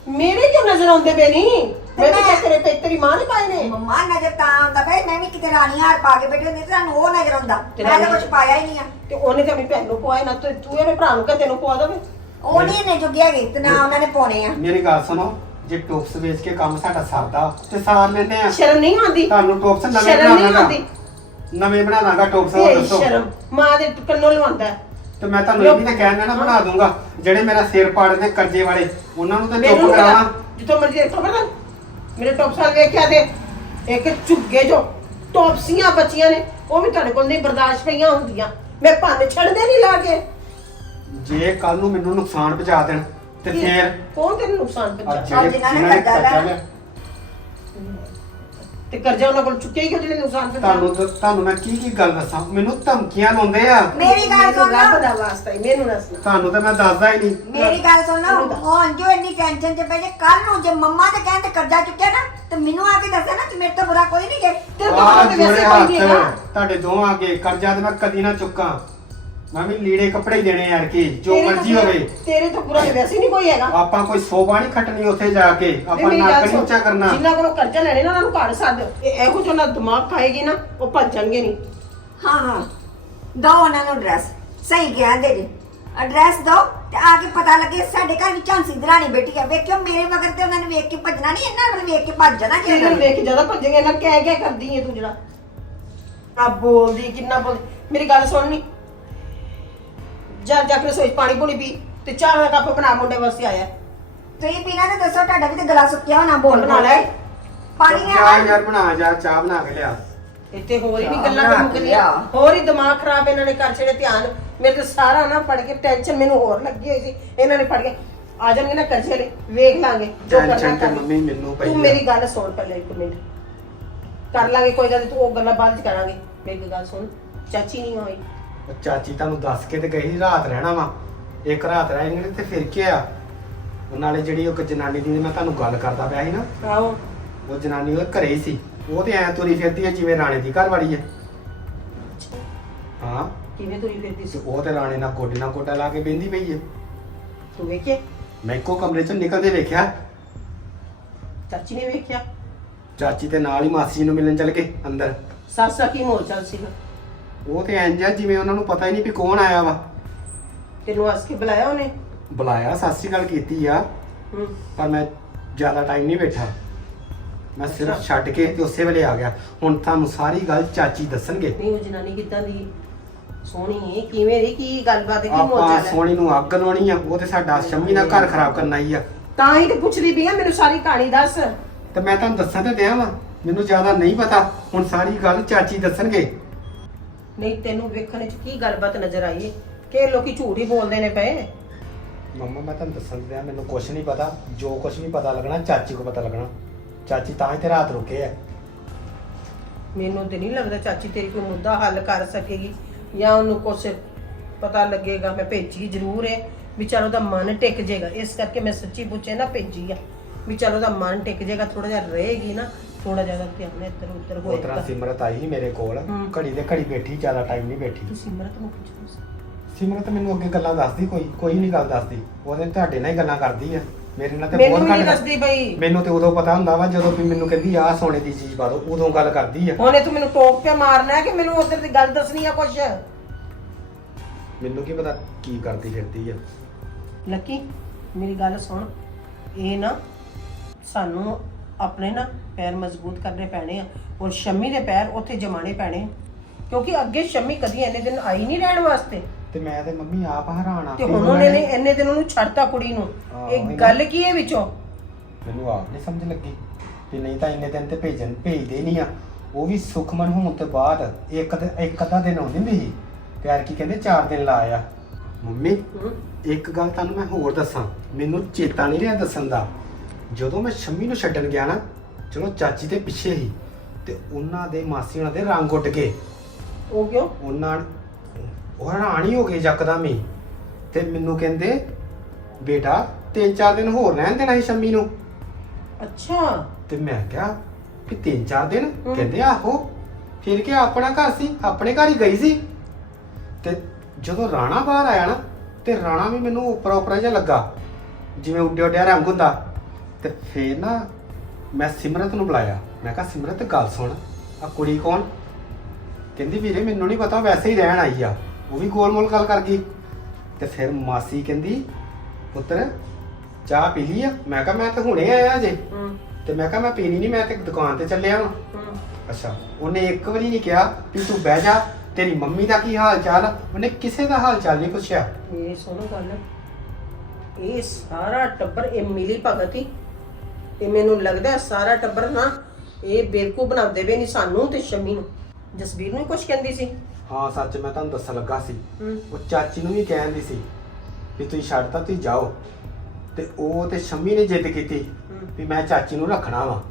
ਮੇਰੇ ਕਿਉਂ ਨਜ਼ਰ ਆਉਂਦੇ ਪਏ ਨਹੀਂ ਮੈਂ ਤਾਂ ਕਿਹਾ ਤੇਰੇ ਪੇ ਤੇਰੀ ਮਾਂ ਨੇ ਪਾਏ ਨੇ। ਮੰਮਾ ਨਜ਼ਰ ਤਾਂ ਆਉਂਦਾ ਪਏ ਮੈਂ ਵੀ ਕਿਤੇ ਰਾਣੀ ਹਾਰ ਪਾ ਕੇ ਬੈਠੀ ਹੁੰਦੀ ਤੇ ਤੁਹਾਨੂੰ ਉਹ ਨਜ਼ਰ ਆਉਂਦਾ। ਤੇ ਮੈਂ ਤਾਂ ਕੁਝ ਪਾਇਆ ਹੀ ਨਹੀਂ ਆ। ਤੇ ਉਹਨੇ ਤਾਂ ਆਪਣੀ ਭੈਣ ਨੂੰ ਪਵਾਏ ਨਾ ਤੇ ਤੂੰ ਇਹਨੇ ਭਰਾ ਨੂੰ ਕਹ ਤੈਨੂੰ ਪਵਾ ਦੇਵੇ? ਉਹ ਨਹੀਂ ਨੇ ਜੁਗਿਆ ਗਏ ਤੇ ਨਾ ਉਹਨਾਂ ਨੇ ਪਾਉਣੇ ਆ। ਮੇਰੀ ਗੱਲ ਸੁਣੋ ਜੇ ਟੋਪਸ ਵੇਚ ਕੇ ਕੰਮ ਸਾਡਾ ਸਰਦਾ ਤੇ ਸਾਰ ਲੈਨੇ ਆ। ਸ਼ਰਮ ਨਹੀਂ ਆਉਂਦੀ। ਤੁਹਾਨੂੰ ਟੋਪਸ ਨਵੇਂ ਸ਼ਰਮ ਨਹੀਂ ਬਣਾਉਣਾ ਆਉਂਦੀ। ਨਵੇਂ ਬਣਾ ਦਾਂਗਾ ਇਹ ਦੱਸੋ। ਸ਼ਰਮ ਮਾਂ ਦੇ ਕੰਨੋਂ ਲਵਾਉਂਦਾ। ਤੇ ਮੈਂ ਤੁਹਾਨੂੰ ਇਹ ਵੀ ਤੇ ਕਹਿਣਾ ਨਾ ਬਣਾ ਦੂੰਗਾ। ਜਿਹੜੇ ਮੇਰਾ ਸਿਰ ਪਾੜਦੇ ਕਰਜ਼ੇ ਵਾਲੇ ਉਹਨਾਂ ਨੂੰ ਤਾਂ ਚੁੱਪ ਕਰਾਵਾਂ। ਜਿੱਥੋਂ ਮਰਜ਼ੀ ਦੇਖੋ ਪਤਾ। ਮੇਰੇ ਟੌਪਸਾਂ ਵੇਖਿਆ ਤੇ ਇੱਕ ਝੁੱਗੇ ਜੋ ਟੌਪਸੀਆਂ ਬੱਚੀਆਂ ਨੇ ਉਹ ਵੀ ਤੁਹਾਡੇ ਕੋਲ ਨਹੀਂ ਬਰਦਾਸ਼ਤ ਪਈਆਂ ਹੁੰਦੀਆਂ। ਮੈਂ ਭੰਨ ਛੱਡਦੇ ਨਹੀਂ ਲਾ ਕੇ। ਜੇ ਕੱਲ ਨੂੰ ਮੈਨੂੰ ਨੁਕਸਾਨ ਪਹੁੰਚਾ ਦੇਣ ਤੇ ਫੇਰ? ਕੌਣ ਤੈਨੂੰ ਨੁਕਸਾਨ ਪਹੁੰਚਾ ਜਿਹੜੇ ਜਿਨ੍ਹਾਂ ਨੇ ਕਰਜ਼ਾ ਕਰਜ਼ਾ ਲਿਆ। ਤੇ ਕਰਜ਼ਾ ਉਹਨਾਂ ਕੋਲ ਚੁੱਕਿਆ ਹੀ ਕਿਉਂ ਜਿਹਨੇ ਨੁਕਸਾਨ ਤੁਹਾਨੂੰ ਤਾਂ- ਤੁਹਾਨੂੰ ਮੈਂ ਕੀ ਕੀ ਗੱਲ ਦੱਸਾਂ? ਮੈਨੂੰ ਧਮਕੀਆਂ ਲਾਉਂਦੇ ਆ। ਮੇਰੀ ਗੱਲ ਸੁਣ ਰੱਬ ਦਾ ਵਾਸਤਾ ਹੀ ਮੈਨੂੰ ਨਾ ਸੁਣਾ ਤੁਹਾਨੂੰ ਤਾਂ ਮੈਂ ਦੱਸਦਾ ਹੀ ਨਹੀਂ। ਮੇਰੀ ਗੱਲ ਸੁਣ ਹੁਣ ਜੋ ਇੰਨੀ ਟੈਨਸ਼ਨ ਚ ਪੈ ਜੇ ਕੱਲ ਨੂੰ ਜੇ ਮੰਮਾ ਤੇ ਕਹਿੰਦੇ ਕਰਜ਼ਾ ਚੁੱਕਿਆ ਨਾ ਤੇ ਮੈਨੂੰ ਆ ਕੇ ਦੱਸਿਆ ਨਾ ਤੇ ਮੇਰੇ ਤੋਂ ਬੁਰਾ ਕੋਈ ਨਹੀਂ ਜੇ। ਤੇਰੇ ਤੋਂ ਆਹ ਬੁਰਾ ਤੇ ਵੈਸੇ ਜੋੜੇ ਕੋਈ ਨਹੀਂ ਹੈਗਾ। ਹੱਥ ਤੁਹਾਡੇ ਦੋਵਾਂ ਅੱਗੇ ਕਰਜ਼ਾ ਤੇ ਮੈਂ ਕਦੀ ਨਾ ਚੁੱਕਾਂ। ਮੈਂ ਵੀ ਲੀੜੇ ਕੱਪੜੇ ਹੀ ਦੇਣੇ ਯਾਰ ਕੀ ਜੋ ਤੇਰੇ ਮਰਜ਼ੀ ਹੋਵੇ। ਤੇਰੇ ਤੋਂ ਤੇ ਵੈਸੇ ਹੀ ਨਹੀਂ ਕੋਈ ਹੈਗਾ। ਆਪਾਂ ਕੋਈ ਸੋਭਾ ਨਹੀਂ ਖੱਟਣੀ ਉੱਥੇ ਜਾ ਕੇ ਆਪਾਂ ਮੇਰੀ ਗੱਲ ਨੱਕ ਨਹੀਂ ਸੁਣ, ਉੱਚਾ ਕਰਨਾ। ਜਿਨ੍ਹਾਂ ਕੋਲੋਂ ਕਰਜ਼ਾ ਲੈਣੇ ਨਾ ਉਹਨਾਂ ਨੂੰ ਘਰ ਸੱਦ। ਇਹ ਇਹੋ ਜਿਹਾ ਨਾ ਦਿਮਾਗ ਖਾਏਗੀ ਨਾ ਉਹ ਭੱਜਣਗੇ ਨਹੀਂ। ਹਾਂ ਹਾਂ। ਦੋ ਉਹਨਾਂ ਨੂੰ ਐਡਰੈਸ ਸਹੀ ਕਹਿੰਦੇ ਜੀ ਐਡਰੈਸ ਦੋ ਤੇ ਆ ਕੇ ਪਤਾ ਲੱਗੇ ਸਾਡੇ ਘਰ ਵੀ ਝਾਂਸੀ ਦਰਾਣੀ ਬੈਠੀ ਆ। ਵੇਖਿਓ ਮੇਰੇ ਮਗਰ ਤੇ ਉਹਨਾਂ ਨੇ ਵੇਖ ਕੇ ਭੱਜਣਾ ਨਹੀਂ ਇਹਨਾਂ ਵੱਲ ਵੇਖ ਕੇ ਭੱਜ ਜਾਣਾ ਜੇ ਨੂੰ ਵੇਖ ਕੇ ਜ਼ਿਆਦਾ ਭੱਜੇਗੇ ਨਾ ਕਹਿ ਕਹਿ ਕਰਦੀ ਹੈ ਤੂੰ ਜਿਹੜਾ। ਆ ਬੋਲਦੀ ਕਿੰਨਾ ਬੋਲ ਮੇਰੀ ਗੱਲ ਸੁਣਨੀ ਜਾ ਜਾ ਕੇ ਰਸੋਈ 'ਚ ਪਾਣੀ ਪੂਣੀ ਪੀ ਤੇ ਚਾਹ ਦਾ ਕੱਪ ਬਣਾ ਮੁੰਡੇ ਵਾਸਤੇ ਆਇਆ। ਤੁਸੀਂ ਪੀਣਾ ਤੇ ਦੱਸੋ ਤੁਹਾਡਾ ਵੀ ਤੇ ਗਲਾ ਸੁੱਕਿਆ ਹੋਣਾ ਬੋਲ ਬਣਾ ਲੈ। ਪਾਣੀ ਚਾਹ ਲਿਆ ਯਾਰ ਬਣਾ ਜਾ ਚਾਹ ਬਣਾ ਕੇ ਲਿਆ। ਇੱਥੇ ਹੋਰ ਹੀ ਚਾਹ ਗੱਲਾਂ ਕੇ ਮੁੱਕਦੀਆਂ। ਹੋਰ ਹੀ ਦਿਮਾਗ ਖਰਾਬ ਇਹਨਾਂ ਨੇ ਕਰ ਛੜੇ ਧਿਆਨ। ਮੇਰੇ ਤੇ ਸਾਰਾ ਨਾ ਪੜ ਕੇ ਟੈਨਸ਼ਨ ਮੈਨੂੰ ਹੋਰ ਲੱਗੀ ਹੋਈ ਸੀ। ਇਹਨਾਂ ਨੇ ਪੜ ਕੇ ਆ ਜਾਣਗੇ ਨਾ ਕਰਜ਼ੇ ਵਾਲੇ ਵੇਖ ਲਾਂਗੇ ਜੋ ਕਰਨਾ ਟੈਨਸ਼ਨ ਤੇ ਕਰ ਮੰਮੀ ਮੈਨੂੰ ਪਈ ਤੂੰ ਆ। ਮੇਰੀ ਗੱਲ ਸੁਣ ਪਹਿਲਾਂ ਇੱਕ ਮਿੰਟ। ਕਰ ਲਾਂਗੇ ਕੋਈ ਗੱਲ ਨੀ, ਤੂੰ ਉਹ ਗੱਲਾਂ ਬਾਅਦ ਚ ਕਰਾਂਗੇ। ਮੇਰੀ ਗੱਲ ਸੁਣ। ਚਾਚੀ ਨਹੀਂ ਹੋਈ। ਉਹ ਚਾਚੀ ਤੁਹਾਨੂੰ ਦੱਸ ਕੇ ਤੇ ਗਈ ਸੀ ਰਾਤ ਰਹਿਣਾ ਵਾ। ਇੱਕ ਰਾਤ ਰਹਿਣਗੇ ਤੇ ਫਿਰ ਕੀ ਆ ਉਹ ਨਾਲੇ ਜਿਹੜੀ ਉਹ ਜਨਾਨੀ ਦੀ ਮੈਂ ਤੁਹਾਨੂੰ ਗੱਲ ਕਰਦਾ ਪਿਆ ਸੀ ਨਾ ਆਓ ਉਹ ਜਨਾਨੀ ਉਹ ਘਰੇ ਹੀ ਸੀ। ਉਹ ਤੇ ਐ ਤੁਰੀ ਫਿਰਦੀ ਹੈ ਜਿਵੇਂ ਰਾਣੇ ਦੀ ਘਰ ਵਾਲੀ ਹੈ ਹਾਂ। ਕਿਵੇਂ ਤੁਰੀ ਫਿਰਦੀ ਤੇ ਸੀ ਉਹ ਤੇ ਰਾਣੇ ਨਾਲ ਗੋਡੇ ਨਾਲ ਗੋਡਾ ਲਾ ਕੇ ਬਹਿੰਦੀ ਪਈ ਹੈ ਤੂੰ ਵੇਖੇ ਮੈਂ ਇੱਕੋ ਕਮਰੇ ਚੋਂ ਨਿਕਲਦੇ ਵੇਖਿਆ। ਚਾਚੀ ਨੇ ਵੇਖਿਆ? ਚਾਚੀ ਤੇ ਨਾਲ ਹੀ ਮਾਸੀ ਨੂੰ ਮਿਲਣ ਚੱਲ ਗਏ ਅੰਦਰ। ਸੱਸ ਦਾ ਕੀ ਮੋਲ ਚੱਲ ਸੀਗਾ? ਉਹ ਤੇ ਇੰਜ ਆ ਜਿਵੇਂ ਉਹਨਾਂ ਨੂੰ ਪਤਾ ਹੀ ਨਹੀਂ ਵੀ ਕੌਣ ਆਇਆ ਵਾ। ਤੈਨੂੰ ਹੱਸ ਕੇ ਬੁਲਾਇਆ ਉਹਨੇ? ਬੁਲਾਇਆ ਸਤਿ ਸ਼੍ਰੀ ਅਕਾਲ ਕੀਤੀ ਆ। ਹੂੰ। ਪਰ ਮੈਂ ਜ਼ਿਆਦਾ ਟਾਈਮ ਨਹੀਂ ਬੈਠਾ। ਮੈਂ ਸਿਰਫ। ਛੱਡ ਕੇ ਤੇ ਉਸੇ ਵੇਲੇ ਆ ਗਿਆ। ਹੁਣ ਤੁਹਾਨੂੰ ਸਾਰੀ ਗੱਲ ਚਾਚੀ ਦੱਸਣਗੇ। ਨਹੀਂ ਉਹ ਜਨਾਨੀ ਕਿੱਦਾਂ ਦੀ ਸੋਹਣੀ ਹੈ ਕਿਵੇਂ ਦੀ ਕੀ ਗੱਲਬਾਤ ਹੈ ਕੀ ਆਪਾਂ ਹੈ ਸੋਹਣੀ ਨੂੰ ਅੱਗ ਲਾਉਣੀ ਆ ਉਹ ਤੇ ਸਾਡਾ ਸ਼ੰਮੀ ਦਾ ਘਰ ਖਰਾਬ ਕਰਨਾ ਹੀ ਆ। ਤਾਂ ਹੀ ਤੇ ਪੁੱਛਦੀ ਪਈ ਆ ਮੈਨੂੰ ਸਾਰੀ ਕਹਾਣੀ ਦੱਸ। ਤੇ ਮੈਂ ਤੁਹਾਨੂੰ ਦੱਸਾਂ ਤੇ ਦਿਆਂ ਵਾ ਮੈਨੂੰ ਜ਼ਿਆਦਾ ਨਹੀਂ ਪਤਾ। ਹੁਣ ਸਾਰੀ ਗੱਲ ਚਾਚੀ ਦੱਸਣਗੇ। ਨਹੀਂ ਤੈਨੂੰ ਵੇਖਣ ਵਿੱਚ ਕੀ ਗੱਲਬਾਤ ਨਜ਼ਰ ਆਈ ਹੈ ਕਿ ਲੋਕੀ ਝੂਠ ਹੀ ਬੋਲਦੇ ਨੇ ਪਏ। ਮੰਮਾ ਮੈਂ ਤੁਹਾਨੂੰ ਦੱਸਣ ਦਿਆਂ ਮੈਨੂੰ ਕੁਝ ਨਹੀਂ ਪਤਾ। ਜੋ ਕੁਝ ਵੀ ਪਤਾ ਲੱਗਣਾ ਚਾਚੀ ਕੋ ਪਤਾ ਲੱਗਣਾ। ਚਾਚੀ ਤਾਂ ਹੀ ਤੇ ਰਾਤ ਰੁਕੇ ਆ। ਮੈਨੂੰ ਤੇ ਨਹੀਂ ਲੱਗਦਾ ਚਾਚੀ ਤੇਰੀ ਕੋਈ ਮੁੱਦਾ ਹੱਲ ਕਰ ਸਕੇਗੀ ਜਾਂ ਉਹਨੂੰ ਕੁਛ ਪਤਾ ਲੱਗੇਗਾ ਮੈਂ ਭੇਜੀ ਜ਼ਰੂਰ ਹੈ ਵੀ ਚਲ ਉਹਦਾ ਮਨ ਟਿਕ ਜਾਏਗਾ ਇਸ ਕਰਕੇ ਮੈਂ ਸੱਚੀ ਪੁੱਛੇ ਨਾ ਭੇਜੀ ਆ। ਵੀ ਚਲ ਉਹਦਾ ਮਨ ਟਿਕ ਜਾਏਗਾ ਥੋੜਾ ਜਿਹਾ ਰਹੇਗੀ ਨਾ ਥੋੜਾ ਜ਼ਿਆਦਾ ਧਿਆਨ ਇੱਧਰ ਉੱਧਰ ਸਿਮਰਤ ਆਈ ਮੇਰੇ ਕੋਲ। ਘੜੀ ਦੇ ਘੜੀ ਬੈਠੀ ਜ਼ਿਆਦਾ ਟਾਈਮ ਨਹੀਂ ਬੈਠੀ। ਸਿਮਰਤ ਨੂੰ ਪੁੱਛੋ ਸਿਮਰਤ ਮੈਨੂੰ ਅੱਗੇ ਗੱਲਾਂ ਦੱਸਦੀ ਕੋਈ ਕੋਈ ਨਹੀਂ ਗੱਲ ਦੱਸਦੀ। ਉਹਦੇ ਤੁਹਾਡੇ ਨਾਲ ਹੀ ਗੱਲਾਂ ਕਰਦੀ ਆ। ਮੇਰੇ ਨਾਲ ਤੇ ਮੈਨੂੰ ਬਹੁਤ ਨਹੀਂ ਘੱਟ ਦੱਸਦੀ ਬਈ। ਮੈਨੂੰ ਤੇ ਉਦੋਂ ਪਤਾ ਹੁੰਦਾ ਵਾ ਜਦੋਂ ਵੀ ਮੈਨੂੰ ਕਹਿੰਦੀ ਆਹ ਸੋਨੇ ਦੀ ਚੀਜ਼ ਪਾ ਦੋ ਉਦੋਂ ਗੱਲ ਕਰਦੀ ਆ। ਹੁਣੇ ਤੂੰ ਮੈਨੂੰ ਟੋਕ ਕੇ ਮਾਰਨਾ ਹੈ ਕਿ ਮੈਨੂੰ ਉਧਰ ਦੀ ਗੱਲ ਦੱਸਣੀ ਆ ਕੁਛ? ਮੈਨੂੰ ਕੀ ਪਤਾ ਕੀ ਕਰਦੀ ਫਿਰਦੀ ਆ। ਲੱਕੀ ਮੇਰੀ ਗੱਲ ਸੁਣ। ਇਹ ਨਾ ਸਾਨੂੰ ਆਪਣੇ ਨਾ ਪੈਰ ਮਜ਼ਬੂਤ ਕਰਨੇ ਪੈਣੇ ਆ। ਔਰ ਸ਼ੰਮੀ ਦੇ ਪੈਰ ਉੱਥੇ ਜਮਾਣੇ ਪੈਣੇ। ਕਿਉਂਕਿ ਅੱਗੇ ਸ਼ੰਮੀ ਕਦੀ ਇੰਨੇ ਦਿਨ ਆਈ ਨਹੀਂ ਰਹਿਣ ਵਾਸਤੇ। ਤੇ ਮੈਂ ਤੇ ਮੰਮੀ ਆਪ ਹੈਰਾਨ ਆ। ਤੇ ਹੁਣ ਉਹਨੇ ਨੇ ਇੰਨੇ ਦਿਨ ਉਹਨੂੰ ਛੱਡਤਾ ਕੁੜੀ ਨੂੰ। ਇਹ ਗੱਲ ਕੀ ਹੈ ਵਿੱਚੋਂ? ਮੈਨੂੰ ਆਪ ਨਹੀਂ ਸਮਝ ਲੱਗੀ ਕਿ ਨਹੀਂ ਤਾਂ ਇੰਨੇ ਦਿਨ ਤੇ ਭੇਜਣ ਭੇਜਦੇ ਨਹੀਂ ਆ। ਉਹ ਵੀ ਸੁਖਮਨ ਹੋਣ ਤੋਂ ਬਾਅਦ ਇੱਕ ਦਿਨ ਇੱਕ ਅੱਧਾ ਦਿਨ ਆਉਂਦੀ ਹੁੰਦੀ ਸੀ ਪਿਆਰ ਕੀ ਕਹਿੰਦੇ 4 ਦਿਨ ਲਾ ਆ ਮੰਮੀ? ਇੱਕ ਗੱਲ ਤੁਹਾਨੂੰ ਮੈਂ ਹੋਰ ਦੱਸਾਂ। ਮੈਨੂੰ ਚੇਤਾ ਨਹੀਂ ਰਿਹਾ ਦੱਸਣ ਦਾ। ਜਦੋਂ ਮੈਂ ਸ਼ੰਮੀ ਨੂੰ ਛੱਡਣ ਗਿਆ ਨਾ ਚਲੋ ਚਾਚੀ ਦੇ ਪਿੱਛੇ ਹੀ ਤੇ ਉਹਨਾਂ ਦੇ ਮਾਸੀ ਉਹਨਾਂ ਦੇ ਰੰਗ ਉੱਡ ਗਏ ਉਹ ਕਿਉਂ? ਉਹਨਾਂ ਉਹ ਹੈਰਾਨ ਹੀ ਹੋ ਗਏ ਯਕਦਮ ਹੀ। ਤੇ ਮੈਨੂੰ ਕਹਿੰਦੇ ਬੇਟਾ ਤਿੰਨ ਚਾਰ ਦਿਨ ਹੋਰ ਰਹਿਣ ਦੇਣਾ ਸੀ ਸ਼ੰਮੀ ਨੂੰ। ਅੱਛਾ। ਤੇ ਮੈਂ ਕਿਹਾ ਕਿ ਤਿੰਨ ਚਾਰ ਦਿਨ? ਹਮ। ਕਹਿੰਦੇ ਆਹੋ। ਫਿਰ ਕਿ ਆਪਣਾ ਘਰ ਸੀ? ਆਪਣੇ ਘਰ ਹੀ ਗਈ ਸੀ? ਤੇ ਜਦੋਂ ਰਾਣਾ ਬਾਹਰ ਆਇਆ ਨਾ ਤੇ ਰਾਣਾ ਵੀ ਮੈਨੂੰ ਉੱਪਰ ਉੱਪਰ ਜਿਹਾ ਲੱਗਾ। ਜਿਵੇਂ ਉੱਡਿਆ ਉੱਡਿਆ ਰੰਗ ਹੁੰਦਾ। ਤੇ ਫੇਰ ਨਾ ਮੈਂ ਸਿਮਰਤ ਨੂੰ ਬੁਲਾਇਆ। ਮੈਂ ਕਿਹਾ ਸਿਮਰਤ ਗੱਲ ਸੁਣ। ਆ ਕੁੜੀ ਕੌਣ? ਕਹਿੰਦੀ ਵੀਰੇ ਮੈਨੂੰ ਨਹੀਂ ਪਤਾ ਵੈਸੇ ਹੀ ਰਹਿਣ ਆਈ ਆ। ਉਹ ਵੀ ਗੋਲ-ਮੋਲ ਗੱਲ ਕਰ ਗਈ। ਤੇ ਫਿਰ ਮਾਸੀ ਕਹਿੰਦੀ ਪੁੱਤਰ ਚਾਹ ਪੀ ਲਈ ਆ? ਮੈਂ ਕਿਹਾ ਮੈਂ ਤਾਂ ਹੁਣੇ ਆਇਆ ਜੇ ਹੂੰ। ਤੇ ਮੈਂ ਕਿਹਾ ਮੈਂ ਪੀਣੀ ਨਹੀਂ ਮੈਂ ਤੇ ਦੁਕਾਨ ਤੇ ਚੱਲਿਆ ਹੂੰ। ਅੱਛਾ ਉਹਨੇ ਇੱਕ ਵਾਰੀ ਨਹੀਂ ਕਿਹਾ ਵੀ ਤੂੰ ਬਹਿ ਜਾ ਤੇਰੀ ਮੰਮੀ ਦਾ ਕੀ ਹਾਲ ਚਾਲ ਆ? ਉਹਨੇ ਕਿਸੇ ਦਾ ਹਾਲ ਚਾਲ ਨਹੀਂ ਪੁੱਛਿਆ। ਇਹ ਸੁਣੋ ਗੱਲ ਇਹ ਸਾਰਾ ਟੱਬਰ ਇਹ ਮਿਲੀ ਭਗਤ ਹੀ। ਤੇ ਮੈਨੂੰ ਲੱਗਦਾ ਹੈ ਸਾਰਾ ਟੱਬਰ ਨਾ ਇਹ ਬੇਵਕੂਫ ਬਣਾਉਂਦੇ ਵੇ ਨਹੀਂ ਸਾਨੂੰ ਤੇ ਸ਼ਮੀ ਨੂੰ। ਜਸਬੀਰ ਨੂੰ ਕੁਝ ਕਹਿੰਦੀ ਸੀ? ਹਾਂ ਸੱਚ ਮੈਂ ਤੁਹਾਨੂੰ ਦੱਸਣ ਲੱਗਾ ਸੀ। ਹੂੰ। ਉਹ ਚਾਚੀ ਨੂੰ ਵੀ ਕਹਿੰਦੀ ਸੀ ਵੀ ਤੁਸੀਂ ਛੱਡਤਾ ਤੁਸੀਂ ਜਾਓ। ਤੇ ਉਹ ਤੇ ਸ਼ੰਮੀ ਨੇ ਜਿੱਦ ਕੀਤੀ ਹੂੰ। ਵੀ ਮੈਂ ਚਾਚੀ ਨੂੰ ਰੱਖਣਾ ਵਾ।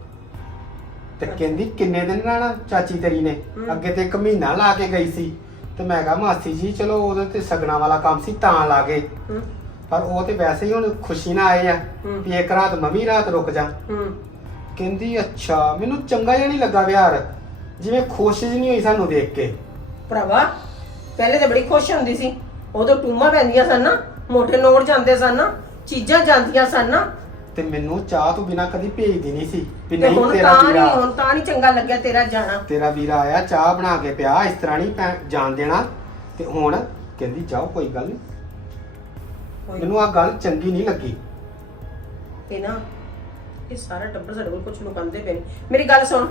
ਤੇ ਕਹਿੰਦੀ ਕਿੰਨੇ ਦਿਨ ਰਹਿਣਾ ਚਾਚੀ ਤੇਰੀ ਨੇ? ਹੂੰ। ਅੱਗੇ ਤੇ ਇੱਕ ਮਹੀਨਾ ਲਾ ਕੇ ਗਈ ਸੀ। ਤੇ ਮੈਂ ਕਿਹਾ ਮਾਸੀ ਜੀ ਚਲੋ ਉਹਦੇ ਤੇ ਸਗਣਾ ਵਾਲਾ ਕੰਮ ਸੀ ਤਾਂ ਲਾ ਗਏ ਹੂੰ। ਪਰ ਉਹ ਤੇ ਵੈਸੇ ਹੀ ਹੁਣ ਖੁਸ਼ੀ ਨਾਲ ਆਏ ਆ ਹੂੰ। ਵੀ ਇੱਕ ਰਾਤ ਮੰਮੀ ਰਾਤ ਰੁਕ ਜਾ। ਹੂੰ। ਕਹਿੰਦੀ ਅੱਛਾ ਮੈਨੂੰ ਚੰਗਾ ਜਿਹਾ ਨਹੀਂ ਲੱਗਾ ਵਿਹਾਰ। ਜਿਵੇਂ ਖੁਸ਼ ਜਿਹੀ ਨਹੀਂ ਹੋਈ ਸਾਨੂੰ ਦੇਖ ਕੇ। ਭਰਾਵਾ ਪਹਿਲੇ ਤਾਂ ਬੜੀ ਖੁਸ਼ ਹੁੰਦੀ ਸੀ। ਉਦੋਂ ਟੂਮਾਂ ਪੈਂਦੀਆਂ ਸਨ ਨਾ ਮੋਟੇ ਨੋਟ ਜਾਂਦੇ ਸਨ ਨਾ ਚੀਜ਼ਾਂ ਜਾਂਦੀਆਂ ਸਨ ਨਾ। ਤੇ ਮੈਨੂੰ ਚਾਹ ਤੋਂ ਬਿਨਾ ਕਦੀ ਭੇਜਦੀ ਨਹੀਂ ਸੀ ਵੀ ਤੇ ਨਹੀਂ ਹੁਣ ਤੇਰਾ ਤਾਂ ਨਹੀਂ ਵੀਰਾ ਹੁਣ ਤਾਂ ਨਹੀਂ ਚੰਗਾ ਲੱਗਿਆ ਤੇਰਾ ਜਾਣਾ। ਤੇਰਾ ਵੀਰਾ ਆਇਆ ਚਾਹ ਬਣਾ ਕੇ ਪਿਆ ਇਸ ਤਰ੍ਹਾਂ ਨਹੀਂ ਜਾਣ ਦੇਣਾ। ਤੇ ਹੁਣ ਕਹਿੰਦੀ ਜਾਓ ਕੋਈ ਗੱਲ ਨਹੀਂ। ਮੈਨੂੰ ਆ ਗੱਲ ਚੰਗੀ ਨਹੀਂ ਲੱਗੀ। ਇਹ ਨਾ ਇਹ ਸਾਰਾ ਟੱਬਰ ਸਾਡੇ ਕੋਲ ਕੁਝ ਲੁਕਾਉਂਦੇ ਪਏ ਨੇ। ਮੇਰੀ ਗੱਲ ਸੁਣ।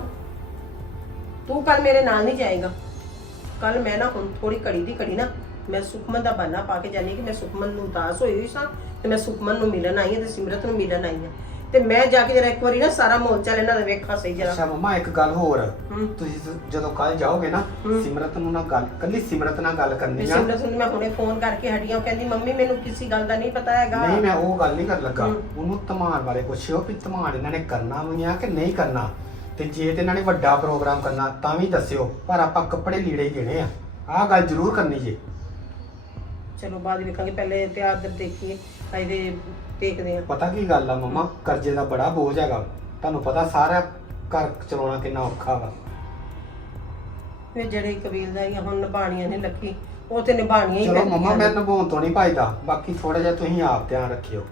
ਤੂੰ ਕੱਲ ਮੇਰੇ ਨਾਲ ਨਹੀਂ ਜਾਏਗਾ। ਕੱਲ ਮੈਂ ਨਾ ਹੁਣ ਥੋੜੀ ਘੜੀ ਦੀ ਘੜੀ ਨਾ ਮੈਂ ਸੁਖਮਨ ਦਾ ਬਹਾਨਾ ਪਾ ਕੇ ਜਾਣੀ ਕਿ ਮੈਂ ਸੁਖਮਨ ਨੂੰ ਉਦਾਸ ਹੋਈ ਹੋਈ ਸਾਂ ਤੇ ਮੈਂ ਸੁਖਮਨ ਨੂੰ ਮਿਲਣ ਆਈ ਹਾਂ ਤੇ ਸਿਮਰਤ ਨੂੰ ਮਿਲਣ ਆਈ ਹਾਂ। ਤੇ ਮੈਂ ਜਾ ਕੇ ਜਰਾ ਇੱਕ ਵਾਰੀ ਨਾ ਸਾਰਾ ਮੋਲ ਚਾਲ ਇਹਨਾਂ ਦਾ ਵੇਖਾਂ ਸਹੀ ਜਰਾ। ਅੱਛਾ ਮਮਾ ਇੱਕ ਗੱਲ ਹੋਰ। ਹੂੰ। ਤੁਸੀਂ ਜ- ਜਦੋਂ ਕੱਲ ਜਾਓਗੇ ਨਾ ਹੂੰ। ਸਿਮਰਤ ਨੂੰ ਨਾ ਗੱਲ ਕੱਲੀ ਸਿਮਰਤ ਨਾਲ ਗੱਲ ਕਰਨੀ ਆ। ਸਿਮਰਤ ਨੂੰ ਮੈਂ ਹੁਣੇ ਫੋਨ ਕਰਕੇ ਹਟੀਆਂ ਉਹ ਕਹਿੰਦੀ ਮੰਮੀ ਮੈਨੂੰ ਕਿਸੇ ਗੱਲ ਦਾ ਨਹੀਂ ਪਤਾ ਹੈਗਾ। ਨਹੀਂ ਮੈਂ ਉਹ ਗੱਲ ਨਹੀਂ ਕਰ ਲੱਗਾ। ਹੂੰ। ਉਹਨੂੰ ਧਮਾਨ ਬਾਰੇ ਪੁੱਛਿਓ ਵੀ ਧਮਾਨ ਇਹਨਾਂ ਨੇ ਕਰਨਾ ਵੀ ਆ ਕਿ ਨਹੀਂ ਕਰਨਾ। ਤੇ ਜੇ ਤੇ ਇਹਨਾਂ ਨੇ ਵੱਡਾ ਪ੍ਰੋਗਰਾਮ ਕਰਨਾ ਤਾਂ ਵੀ ਦੱਸਿਓ। ਪਰ ਆਪਾਂ ਕੱਪੜੇ ਲੀੜੇ ਹੀ ਦੇਣੇ ਆ? ਆਹ ਗੱਲ ਜ਼ਰੂਰ ਕਰਨੀ ਜੇ। ਚਲੋ ਬਾਅਦ ਵਿੱਚ ਵੇਖਾਂਗੇ ਪਹਿਲੇ ਤੇ ਆਦਰ ਦੇਖੀਏ। ਇਹਦੇ ਦੇਖਦੇ ਆ ਪਤਾ ਕੀ ਗੱਲ ਆ ਮਮਾ? ਕਰਜ਼ੇ ਦਾ ਬੜਾ ਬੋਝ ਹੈਗਾ। ਤੁਹਾਨੂੰ ਪਤਾ ਸਾਰਾ ਘਰ ਚਲਾਉਣਾ ਕਿੰਨਾ ਔਖਾ ਵਾ। ਫਿਰ ਜਿਹੜੇ ਕਬੀਲਦਾਰੀਆਂ ਹੁਣ ਨਿਭਾਣੀਆਂ ਨੇ ਲੱਕੀ ਉਹ ਤੇ ਨਿਭਾਣੀਆਂ ਹੀ ਚਲੋ ਪੈਂਦੀਆਂ ਮਮਾ ਮੈਂ ਨੇ। ਨਿਭਾਉਣ ਤੋਂ ਨਹੀਂ ਭਜਦਾ। ਬਾਕੀ ਥੋੜਾ ਜਿਹਾ ਤੁਸੀਂ ਆਪ ਧਿਆਨ ਰੱਖਿਓ।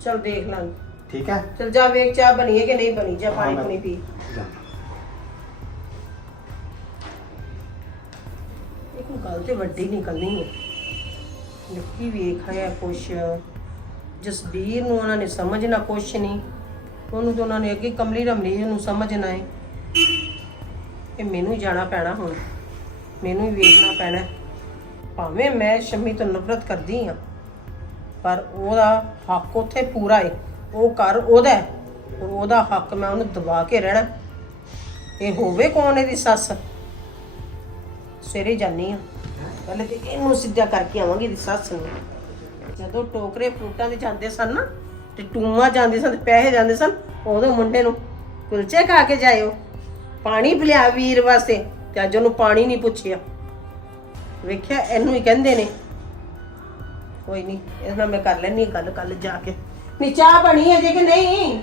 ਚਲ ਦੇਖ ਲਾਂਗੇ। ਠੀਕ ਹੈ? ਚਲ ਜਾ ਵੇਖ ਚਾਹ ਬਣੀ ਹੈ ਕਿ ਨਹੀਂ ਬਣੀ? ਜਾ ਪਾਣੀ ਹਾਂ, ਮੈਂ- ਪੁਣੀ ਪੀ। ਜਾ। ਇੱਕ ਗੱਲ ਤੇ ਵੱਡੀ ਨਿਕਲਣੀ ਹੈ। ਲੱਕੀ ਵੇਖ ਆਇਆ ਕੁਛ। ਜਸਬੀਰ ਨੂੰ ਉਹਨਾਂ ਨੇ ਸਮਝਣਾ ਕੁਛ ਨਹੀਂ। ਉਹਨੂੰ ਤਾਂ ਉਹਨਾਂ ਨੇ ਅੱਗੇ ਕਮਲੀ ਰਮਲੀ ਨੂੰ ਸਮਝਣਾ ਹੈ ਇਹ ਮੈਨੂੰ ਹੀ ਜਾਣਾ ਪੈਣਾ ਹੁਣ। ਮੈਨੂੰ ਹੀ ਵੇਖਣਾ ਪੈਣਾ। ਭਾਵੇਂ ਮੈਂ ਸ਼ਮੀ ਤੋਂ ਨਫ਼ਰਤ ਕਰਦੀ ਹਾਂ, ਪਰ ਉਹਦਾ ਹੱਕ ਉੱਥੇ ਪੂਰਾ ਹੈ। ਉਹ ਘਰ ਉਹਦਾ ਹੈ ਔਰ ਉਹਦਾ ਹੱਕ ਮੈਂ ਉਹਨੂੰ ਦਬਾ ਕੇ ਰਹਿਣਾ। ਇਹ ਹੋਵੇ ਕੌਣ ਇਹਦੀ ਸੱਸ? ਸਵੇਰੇ ਜਾਨੀ ਆ ਪਹਿਲੇ ਤੇ ਇਹਨੂੰ ਸਿੱਧਾ ਕਰਕੇ ਆਵਾਂਗੀ ਇਹਦੀ ਸੱਸ ਨੂੰ। ਜਦੋਂ ਟੋਕਰੇ ਫਰੂਟਾਂ ਦੇ ਜਾਂਦੇ ਸਨ ਨਾ, ਤੇ ਟੂਮਾ ਜਾਂਦੇ ਸਨ, ਤੇ ਪੈਸੇ ਜਾਂਦੇ ਸਨ, ਉਦੋਂ ਮੁੰਡੇ ਨੂੰ ਕੁਲਚੇ ਖਾ ਕੇ ਜਾਇਓ, ਪਾਣੀ ਪਿਲਿਆ ਵੀਰ ਵਾਸਤੇ, ਤੇ ਅੱਜ ਉਹਨੂੰ ਪਾਣੀ ਨਹੀਂ ਪੁੱਛਿਆ। ਵੇਖਿਆ ਇਹਨੂੰ ਹੀ ਕਹਿੰਦੇ ਨੇ, ਕੋਈ ਨਹੀਂ, ਇਹਦੇ ਨਾਲ ਮੈਂ ਕਰ ਲੈਣੀ ਗੱਲ ਕੱਲ ਜਾ ਕੇ। ਨੀ, ਚਾਹ ਬਣੀ ਹੈ ਜੇ ਕਿ ਨਹੀਂ?